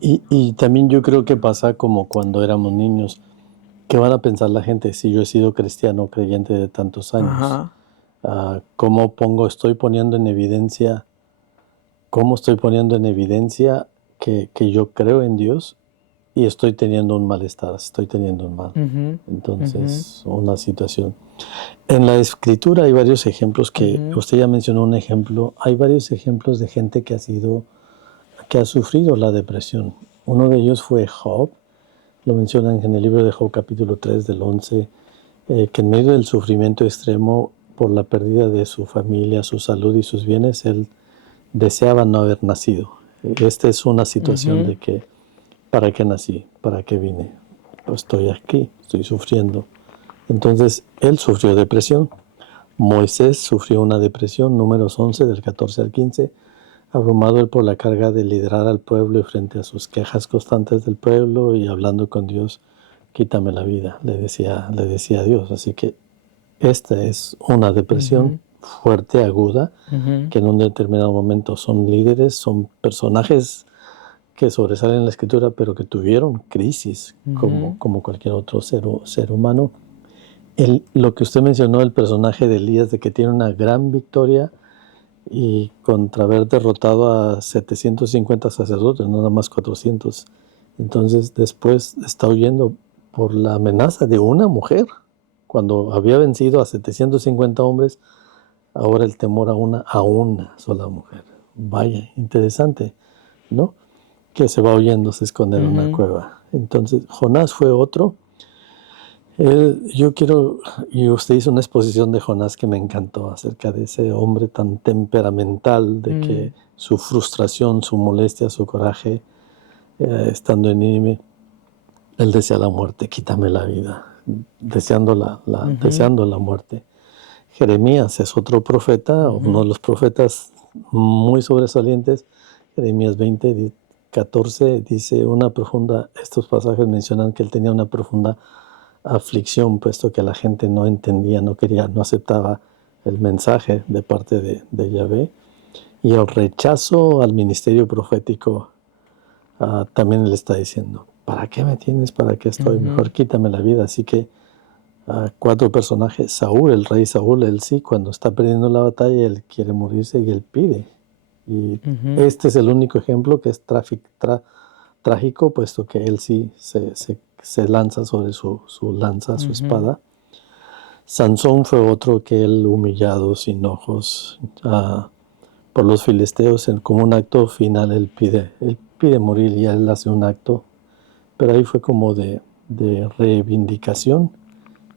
Y también yo creo que pasa como cuando éramos niños. ¿Qué van a pensar la gente si yo he sido cristiano creyente de tantos años? Ajá. Estoy poniendo en evidencia, cómo estoy poniendo en evidencia que yo creo en Dios y estoy teniendo un malestar, estoy teniendo un mal? Ujú, ujú, Entonces, una situación. En la escritura hay varios ejemplos que ujú, usted ya mencionó un ejemplo. Hay varios ejemplos de gente que ha sufrido la depresión. Uno de ellos fue Job. Lo mencionan en el libro de Job capítulo 3 del 11, que en medio del sufrimiento extremo por la pérdida de su familia, su salud y sus bienes, él deseaba no haber nacido. Esta es una situación ujú, de que, ¿para qué nací? ¿Para qué vine? Pues estoy aquí, estoy sufriendo. Entonces, él sufrió depresión. Moisés sufrió una depresión, Números 11, del 14 al 15, abrumado él por la carga de liderar al pueblo y frente a sus quejas constantes del pueblo y hablando con Dios, quítame la vida, le decía a Dios. Así que esta es una depresión ujú, fuerte, aguda, ujú, que en un determinado momento son líderes, son personajes que sobresalen en la escritura, pero que tuvieron crisis ujú, como cualquier otro ser humano. Lo que usted mencionó, el personaje de Elías, de que tiene una gran victoria y contra haber derrotado a 750 sacerdotes, no nada más 400. Entonces después está huyendo por la amenaza de una mujer. Cuando había vencido a 750 hombres, ahora el temor a una sola mujer. Vaya, interesante, ¿no? Que se va huyendo, se esconde en una ujú, cueva. Entonces, Jonás fue otro. Yo quiero, y usted hizo una exposición de Jonás que me encantó acerca de ese hombre tan temperamental, de que mm, su frustración, su molestia, su coraje, estando en Nínive, él desea la muerte, quítame la vida, ujú, deseando la muerte. Jeremías es otro profeta, uno ujú, de los profetas muy sobresalientes. Jeremías 20, 14 dice estos pasajes mencionan que él tenía una profunda aflicción, puesto que la gente no entendía, no quería, no aceptaba el mensaje de parte de Yahvé. Y el rechazo al ministerio profético, también le está diciendo, ¿para qué me tienes? ¿Para qué estoy? Mejor quítame la vida. Así que 4 personajes. Saúl, el rey Saúl, él sí, cuando está perdiendo la batalla, él quiere morirse y él pide. Y este es el único ejemplo que es trágico, puesto que él sí se lanza sobre su lanza, su espada. Sansón fue otro que él, humillado, sin ojos, por los filisteos, como un acto final, él pide morir y él hace un acto, pero ahí fue como de reivindicación,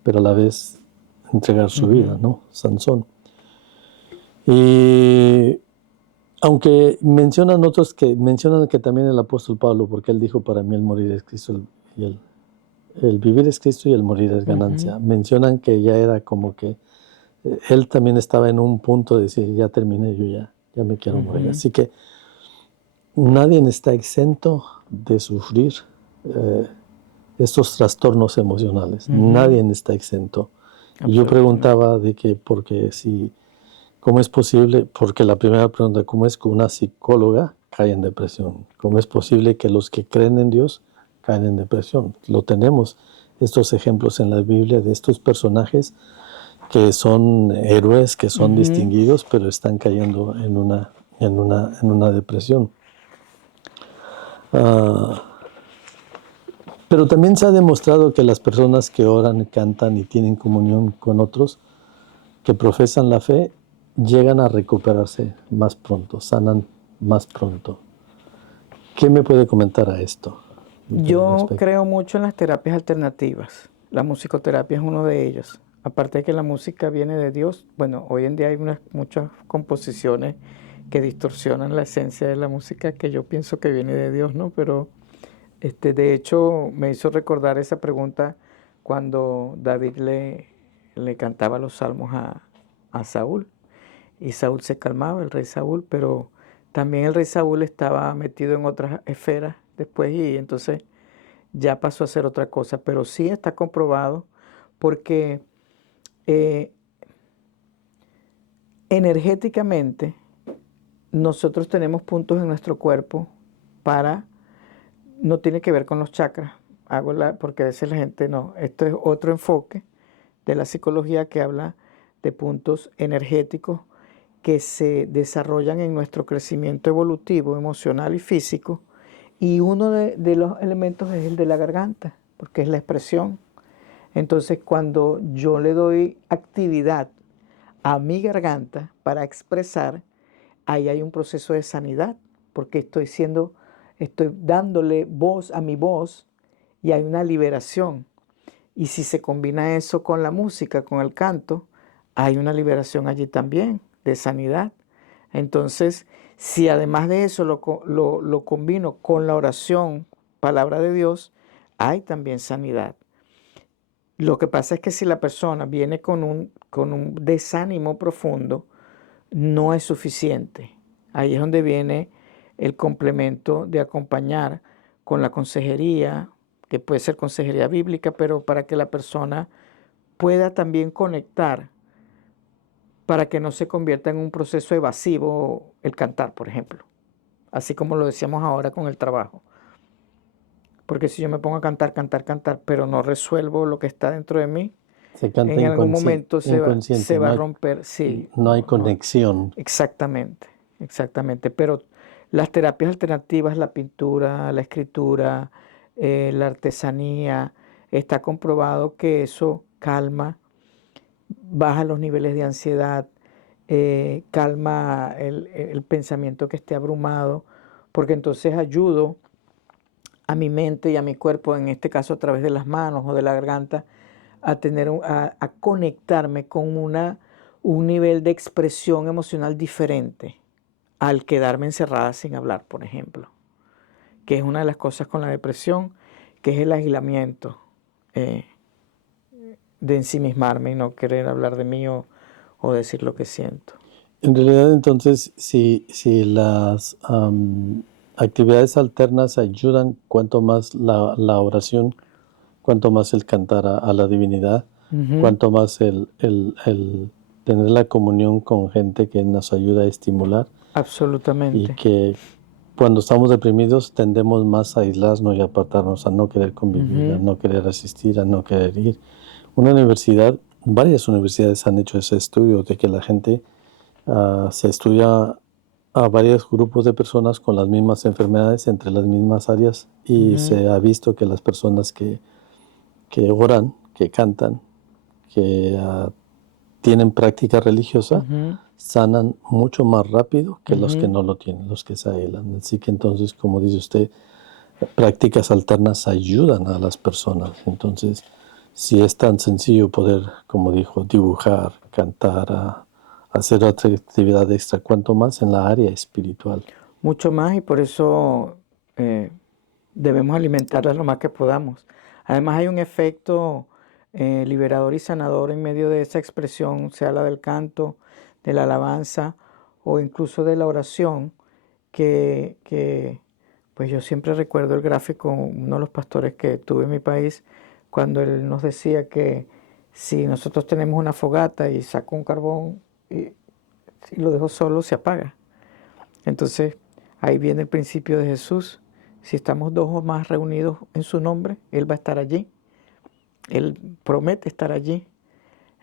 pero a la vez entregar su vida, ¿no? Sansón. Y aunque mencionan que también el apóstol Pablo, porque él dijo, para mí el morir es Cristo y el vivir es Cristo y el morir es ganancia. Mencionan que ya era como que él también estaba en un punto de decir, ya terminé, yo ya me quiero morir. Así que nadie está exento de sufrir estos trastornos emocionales. Nadie está exento. Y yo preguntaba de que, ¿cómo es posible? Porque la primera pregunta, ¿cómo es que una psicóloga cae en depresión? ¿Cómo es posible que los que creen en Dios caen en depresión? Lo tenemos, estos ejemplos en la Biblia de estos personajes que son héroes, que son distinguidos, pero están cayendo en una depresión. Pero también se ha demostrado que las personas que oran, cantan y tienen comunión con otros, que profesan la fe, llegan a recuperarse más pronto, sanan más pronto. ¿Qué me puede comentar a esto? Yo creo mucho en las terapias alternativas. La musicoterapia es uno de ellos. Aparte de que la música viene de Dios, bueno, hoy en día hay muchas composiciones que distorsionan la esencia de la música que yo pienso que viene de Dios, ¿no? Pero de hecho me hizo recordar esa pregunta cuando David le cantaba los salmos a Saúl. Y Saúl se calmaba, el rey Saúl, pero también el rey Saúl estaba metido en otras esferas después y entonces ya pasó a ser otra cosa. Pero sí está comprobado porque energéticamente nosotros tenemos puntos en nuestro cuerpo no tiene que ver con los chakras, porque a veces la gente no, esto es otro enfoque de la psicología que habla de puntos energéticos que se desarrollan en nuestro crecimiento evolutivo, emocional y físico, y uno de los elementos es el de la garganta, porque es la expresión. Entonces, cuando yo le doy actividad a mi garganta para expresar, ahí hay un proceso de sanidad, porque estoy dándole voz a mi voz y hay una liberación. Y si se combina eso con la música, con el canto, hay una liberación allí también de sanidad. Entonces, si además de eso lo combino con la oración, palabra de Dios, hay también sanidad. Lo que pasa es que si la persona viene con un desánimo profundo, no es suficiente. Ahí es donde viene el complemento de acompañar con la consejería, que puede ser consejería bíblica, pero para que la persona pueda también conectar, para que no se convierta en un proceso evasivo el cantar, por ejemplo, así como lo decíamos ahora con el trabajo. Porque si yo me pongo a cantar, pero no resuelvo lo que está dentro de mí, se canta en algún momento se va a no romper. Sí, no hay conexión. Exactamente. Pero las terapias alternativas, la pintura, la escritura, la artesanía, está comprobado que eso calma, baja los niveles de ansiedad, calma el pensamiento que esté abrumado, porque entonces ayudo a mi mente y a mi cuerpo, en este caso a través de las manos o de la garganta, a conectarme con un nivel de expresión emocional diferente al quedarme encerrada sin hablar, por ejemplo, que es una de las cosas con la depresión, que es el aislamiento, de ensimismarme y no querer hablar de mí o decir lo que siento. En realidad, entonces, si las actividades alternas ayudan, cuanto más la oración cuánto más el cantar a la divinidad, cuánto más el tener la comunión con gente que nos ayuda a estimular. Absolutamente. Y que cuando estamos deprimidos tendemos más a aislarnos y apartarnos, a no querer convivir, a no querer asistir, a no querer ir. Varias universidades han hecho ese estudio de que la gente se estudia a varios grupos de personas con las mismas enfermedades entre las mismas áreas y se ha visto que las personas que oran, que cantan, que tienen práctica religiosa, sanan mucho más rápido que los que no lo tienen, los que se aíslan. Así que entonces, como dice usted, prácticas alternas ayudan a las personas. Entonces, si es tan sencillo poder, como dijo, dibujar, cantar, hacer otra actividad extra, cuanto más en la área espiritual. Mucho más, y por eso debemos alimentarla lo más que podamos. Además hay un efecto liberador y sanador en medio de esa expresión, sea la del canto, de la alabanza o incluso de la oración, que pues yo siempre recuerdo el gráfico, uno de los pastores que tuve en mi país, cuando él nos decía que si nosotros tenemos una fogata y saco un carbón y lo dejo solo, se apaga. Entonces, ahí viene el principio de Jesús. Si estamos dos o más reunidos en su nombre, Él va a estar allí. Él promete estar allí.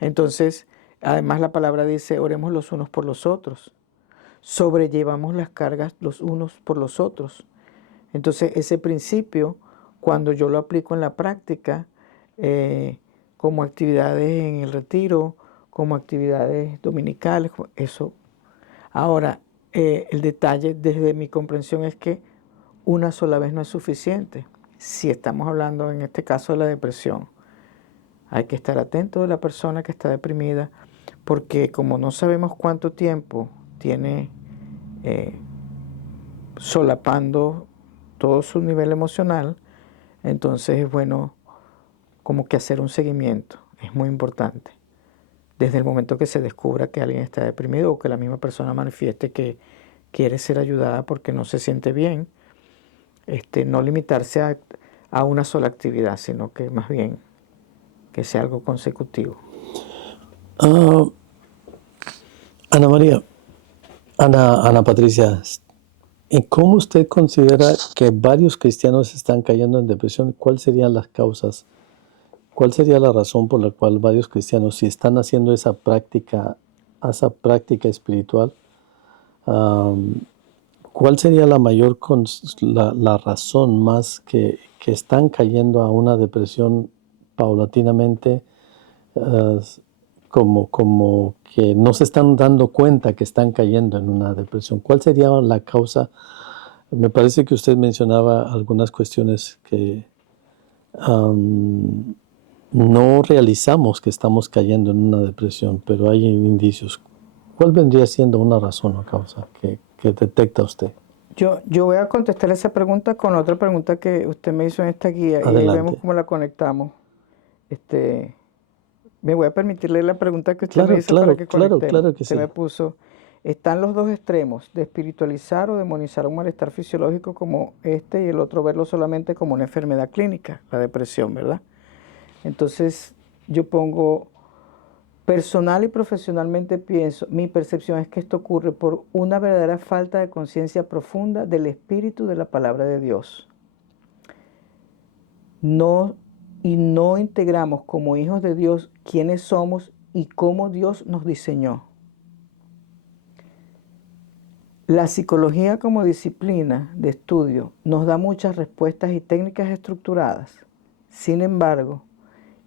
Entonces, además la palabra dice, oremos los unos por los otros. Sobrellevamos las cargas los unos por los otros. Entonces, ese principio, cuando yo lo aplico en la práctica, como actividades en el retiro, como actividades dominicales, eso. Ahora, el detalle desde mi comprensión es que una sola vez no es suficiente. Si estamos hablando en este caso de la depresión, hay que estar atento de la persona que está deprimida, porque como no sabemos cuánto tiempo tiene solapando todo su nivel emocional, entonces es bueno como que hacer un seguimiento, es muy importante. Desde el momento que se descubra que alguien está deprimido o que la misma persona manifieste que quiere ser ayudada porque no se siente bien, no limitarse a una sola actividad, sino que más bien que sea algo consecutivo. Ana Patricia, ¿cómo usted considera que varios cristianos están cayendo en depresión? ¿Cuáles serían las causas? ¿Cuál sería la razón por la cual varios cristianos, si están haciendo esa práctica espiritual, cuál sería la mayor la razón más que están cayendo a una depresión paulatinamente, como que no se están dando cuenta que están cayendo en una depresión? ¿Cuál sería la causa? Me parece que usted mencionaba algunas cuestiones que no realizamos que estamos cayendo en una depresión, pero hay indicios. ¿Cuál vendría siendo una razón o causa que detecta usted? Yo voy a contestar esa pregunta con otra pregunta que usted me hizo en esta guía. Adelante. Y ahí vemos cómo la conectamos. Me voy a permitir leer la pregunta que usted me hizo para que conectemos. Claro que usted sí. me puso, están los dos extremos, de espiritualizar o demonizar un malestar fisiológico como este y el otro verlo solamente como una enfermedad clínica, la depresión, ¿verdad? Entonces yo pongo, personal y profesionalmente pienso, mi percepción es que esto ocurre por una verdadera falta de conciencia profunda del espíritu de la palabra de Dios. No integramos como hijos de Dios quiénes somos y cómo Dios nos diseñó. La psicología como disciplina de estudio nos da muchas respuestas y técnicas estructuradas. Sin embargo,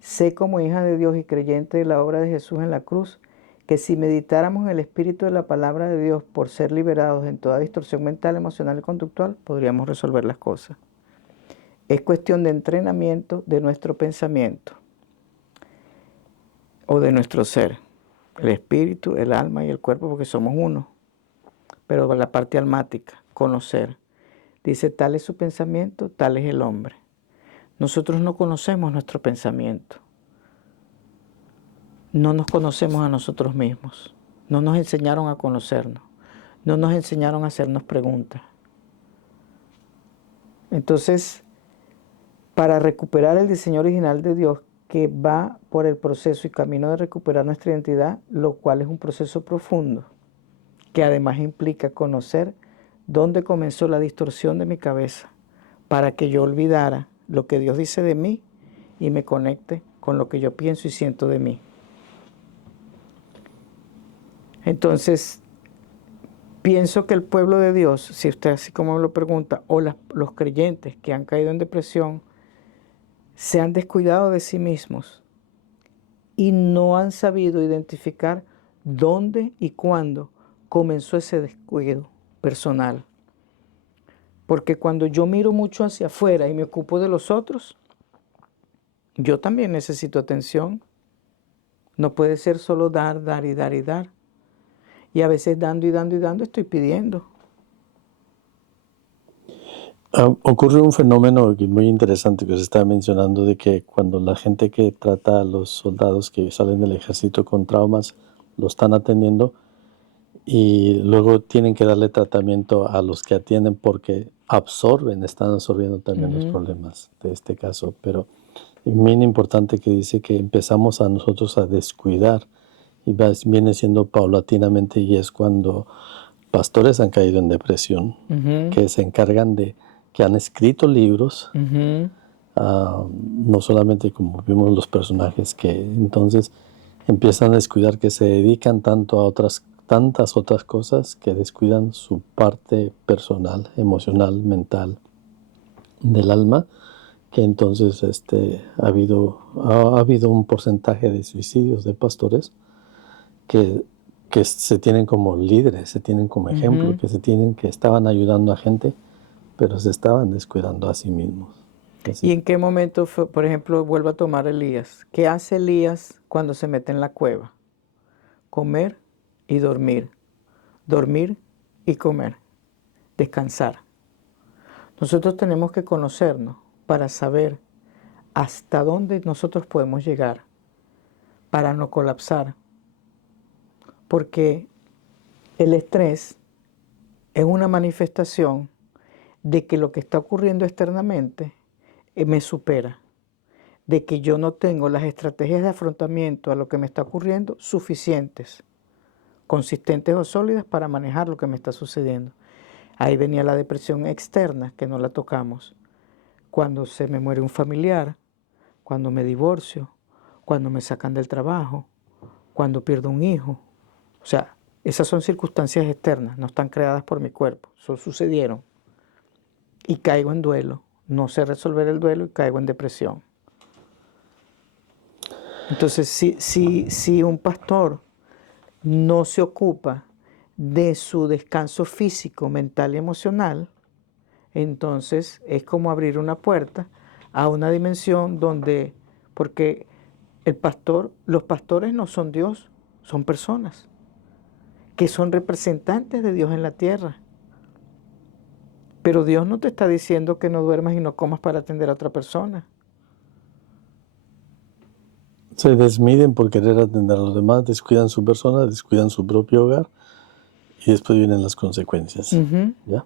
sé como hija de Dios y creyente de la obra de Jesús en la cruz, que si meditáramos en el espíritu de la palabra de Dios por ser liberados en toda distorsión mental, emocional y conductual, podríamos resolver las cosas. Es cuestión de entrenamiento de nuestro pensamiento o de nuestro ser, el espíritu, el alma y el cuerpo, porque somos uno. Pero la parte almática, conocer. Dice, tal es su pensamiento, tal es el hombre. Nosotros no conocemos nuestro pensamiento. No nos conocemos a nosotros mismos. No nos enseñaron a conocernos. No nos enseñaron a hacernos preguntas. Entonces, para recuperar el diseño original de Dios que va por el proceso y camino de recuperar nuestra identidad, lo cual es un proceso profundo, que además implica conocer dónde comenzó la distorsión de mi cabeza, para que yo olvidara lo que Dios dice de mí y me conecte con lo que yo pienso y siento de mí. Entonces, pienso que el pueblo de Dios, si usted así como me lo pregunta, o los creyentes que han caído en depresión, se han descuidado de sí mismos y no han sabido identificar dónde y cuándo comenzó ese descuido personal. Porque cuando yo miro mucho hacia afuera y me ocupo de los otros, yo también necesito atención. No puede ser solo dar, dar y dar y dar. Y a veces dando y dando y dando estoy pidiendo. Ocurre un fenómeno muy interesante que se está mencionando de que cuando la gente que trata a los soldados que salen del ejército con traumas lo están atendiendo y luego tienen que darle tratamiento a los que atienden porque están absorbiendo también los problemas de este caso. Pero es bien importante que dice que empezamos a nosotros a descuidar y viene siendo paulatinamente, y es cuando pastores han caído en depresión, que se encargan que han escrito libros, no solamente como vimos los personajes, que entonces empiezan a descuidar, que se dedican tanto a tantas otras cosas que descuidan su parte personal, emocional, mental, del alma, que entonces ha habido un porcentaje de suicidios de pastores que se tienen como líderes, se tienen como ejemplo, que estaban ayudando a gente, pero se estaban descuidando a sí mismos. ¿Y en qué momento, por ejemplo, vuelvo a tomar Elías? ¿Qué hace Elías cuando se mete en la cueva? Comer y dormir. Dormir y comer. Descansar. Nosotros tenemos que conocernos para saber hasta dónde nosotros podemos llegar para no colapsar. Porque el estrés es una manifestación de que lo que está ocurriendo externamente me supera, de que yo no tengo las estrategias de afrontamiento a lo que me está ocurriendo suficientes, consistentes o sólidas para manejar lo que me está sucediendo. Ahí venía la depresión externa, que no la tocamos. Cuando se me muere un familiar, cuando me divorcio, cuando me sacan del trabajo, cuando pierdo un hijo. O sea, esas son circunstancias externas, no están creadas por mi cuerpo, solo sucedieron. Y caigo en duelo, no sé resolver el duelo y caigo en depresión. Entonces, si un pastor no se ocupa de su descanso físico, mental y emocional, entonces es como abrir una puerta a una dimensión donde, porque los pastores no son Dios, son personas que son representantes de Dios en la tierra. Pero Dios no te está diciendo que no duermas y no comas para atender a otra persona. Se desmiden por querer atender a los demás, descuidan su persona, descuidan su propio hogar, y después vienen las consecuencias. ¿Ya?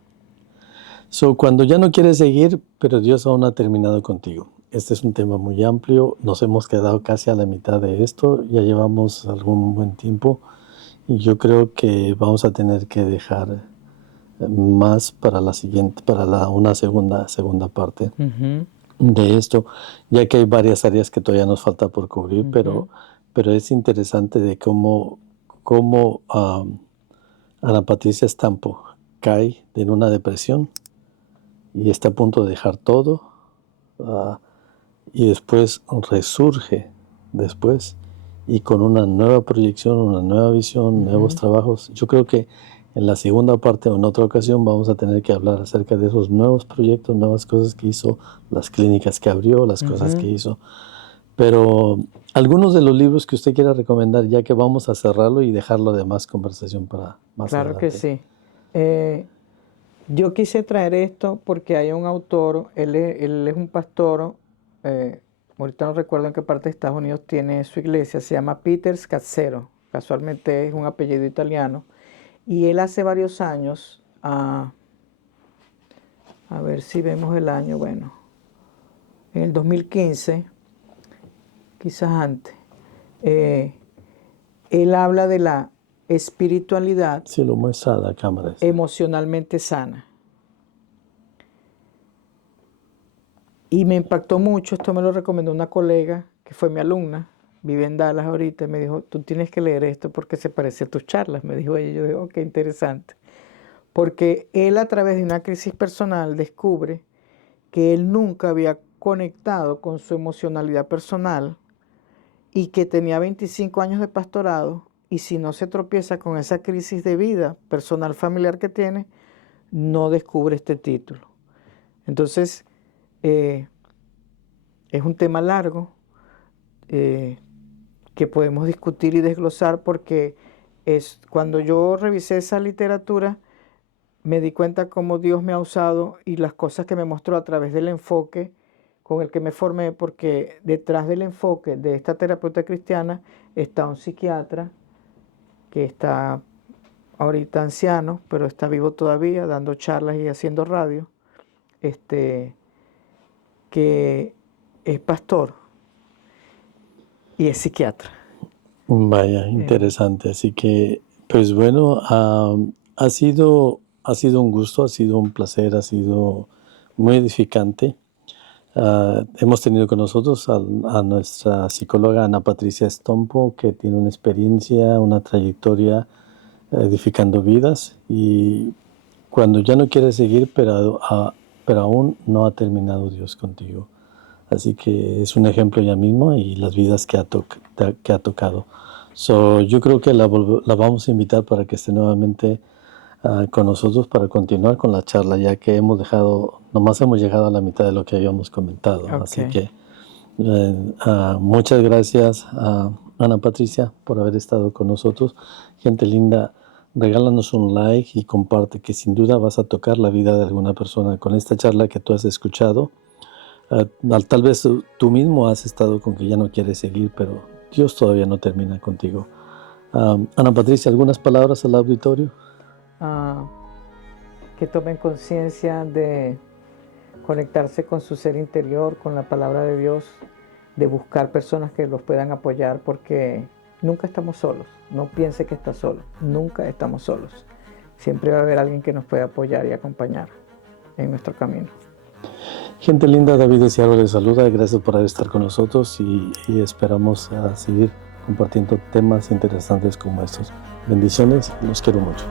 Cuando ya no quieres seguir, pero Dios aún no ha terminado contigo. Este es un tema muy amplio, nos hemos quedado casi a la mitad de esto, ya llevamos algún buen tiempo, y yo creo que vamos a tener que dejar más para una segunda parte de esto, ya que hay varias áreas que todavía nos falta por cubrir, pero es interesante de cómo Ana Patricia Stampo cae en una depresión y está a punto de dejar todo, y después resurge y con una nueva proyección, una nueva visión, nuevos trabajos. Yo creo que en la segunda parte o en otra ocasión vamos a tener que hablar acerca de esos nuevos proyectos, nuevas cosas que hizo, las clínicas que abrió, las cosas que hizo. Pero algunos de los libros que usted quiera recomendar, ya que vamos a cerrarlo y dejarlo de más conversación para más Claro adelante. que sí. Yo quise traer esto porque hay un autor, él es un pastor, ahorita no recuerdo en qué parte de Estados Unidos tiene su iglesia, se llama Peter Scazzero, casualmente es un apellido italiano, y él hace varios años, a ver si vemos el año, bueno, en el 2015, quizás antes, él habla de la espiritualidad Sí, lo muestra a la cámara. emocionalmente sana. Y me impactó mucho, esto me lo recomendó una colega que fue mi alumna, vive en Dallas ahorita, y me dijo, tú tienes que leer esto porque se parece a tus charlas, me dijo ella. Yo digo, qué interesante. Porque él a través de una crisis personal descubre que él nunca había conectado con su emocionalidad personal y que tenía 25 años de pastorado, y si no se tropieza con esa crisis de vida personal familiar que tiene, no descubre este título. Entonces, es un tema largo que podemos discutir y desglosar, porque cuando yo revisé esa literatura, me di cuenta cómo Dios me ha usado y las cosas que me mostró a través del enfoque con el que me formé, porque detrás del enfoque de esta terapeuta cristiana está un psiquiatra que está ahorita anciano, pero está vivo todavía, dando charlas y haciendo radio, que es pastor y es psiquiatra. Vaya, interesante. Así que, pues bueno, ha sido un gusto, ha sido un placer, ha sido muy edificante. Hemos tenido con nosotros a nuestra psicóloga Ana Patricia Stompo, que tiene una experiencia, una trayectoria edificando vidas, y cuando ya no quiere seguir, pero aún no ha terminado Dios contigo. Así que es un ejemplo ya mismo, y las vidas que ha tocado. Yo creo que la vamos a invitar para que esté nuevamente con nosotros para continuar con la charla, ya que nomás hemos llegado a la mitad de lo que habíamos comentado. Okay. Así que muchas gracias a Ana Patricia por haber estado con nosotros. Gente linda, regálanos un like y comparte, que sin duda vas a tocar la vida de alguna persona con esta charla que tú has escuchado. Tal vez tú mismo has estado con que ya no quieres seguir, pero Dios todavía no termina contigo. Ana Patricia, ¿algunas palabras al auditorio? Que tomen conciencia de conectarse con su ser interior, con la palabra de Dios, de buscar personas que los puedan apoyar, porque nunca estamos solos. No piense que está solo, nunca estamos solos. Siempre va a haber alguien que nos pueda apoyar y acompañar en nuestro camino. Gente linda, David Esiaro les saluda. Gracias por estar con nosotros, y esperamos seguir compartiendo temas interesantes como estos. Bendiciones, los quiero mucho.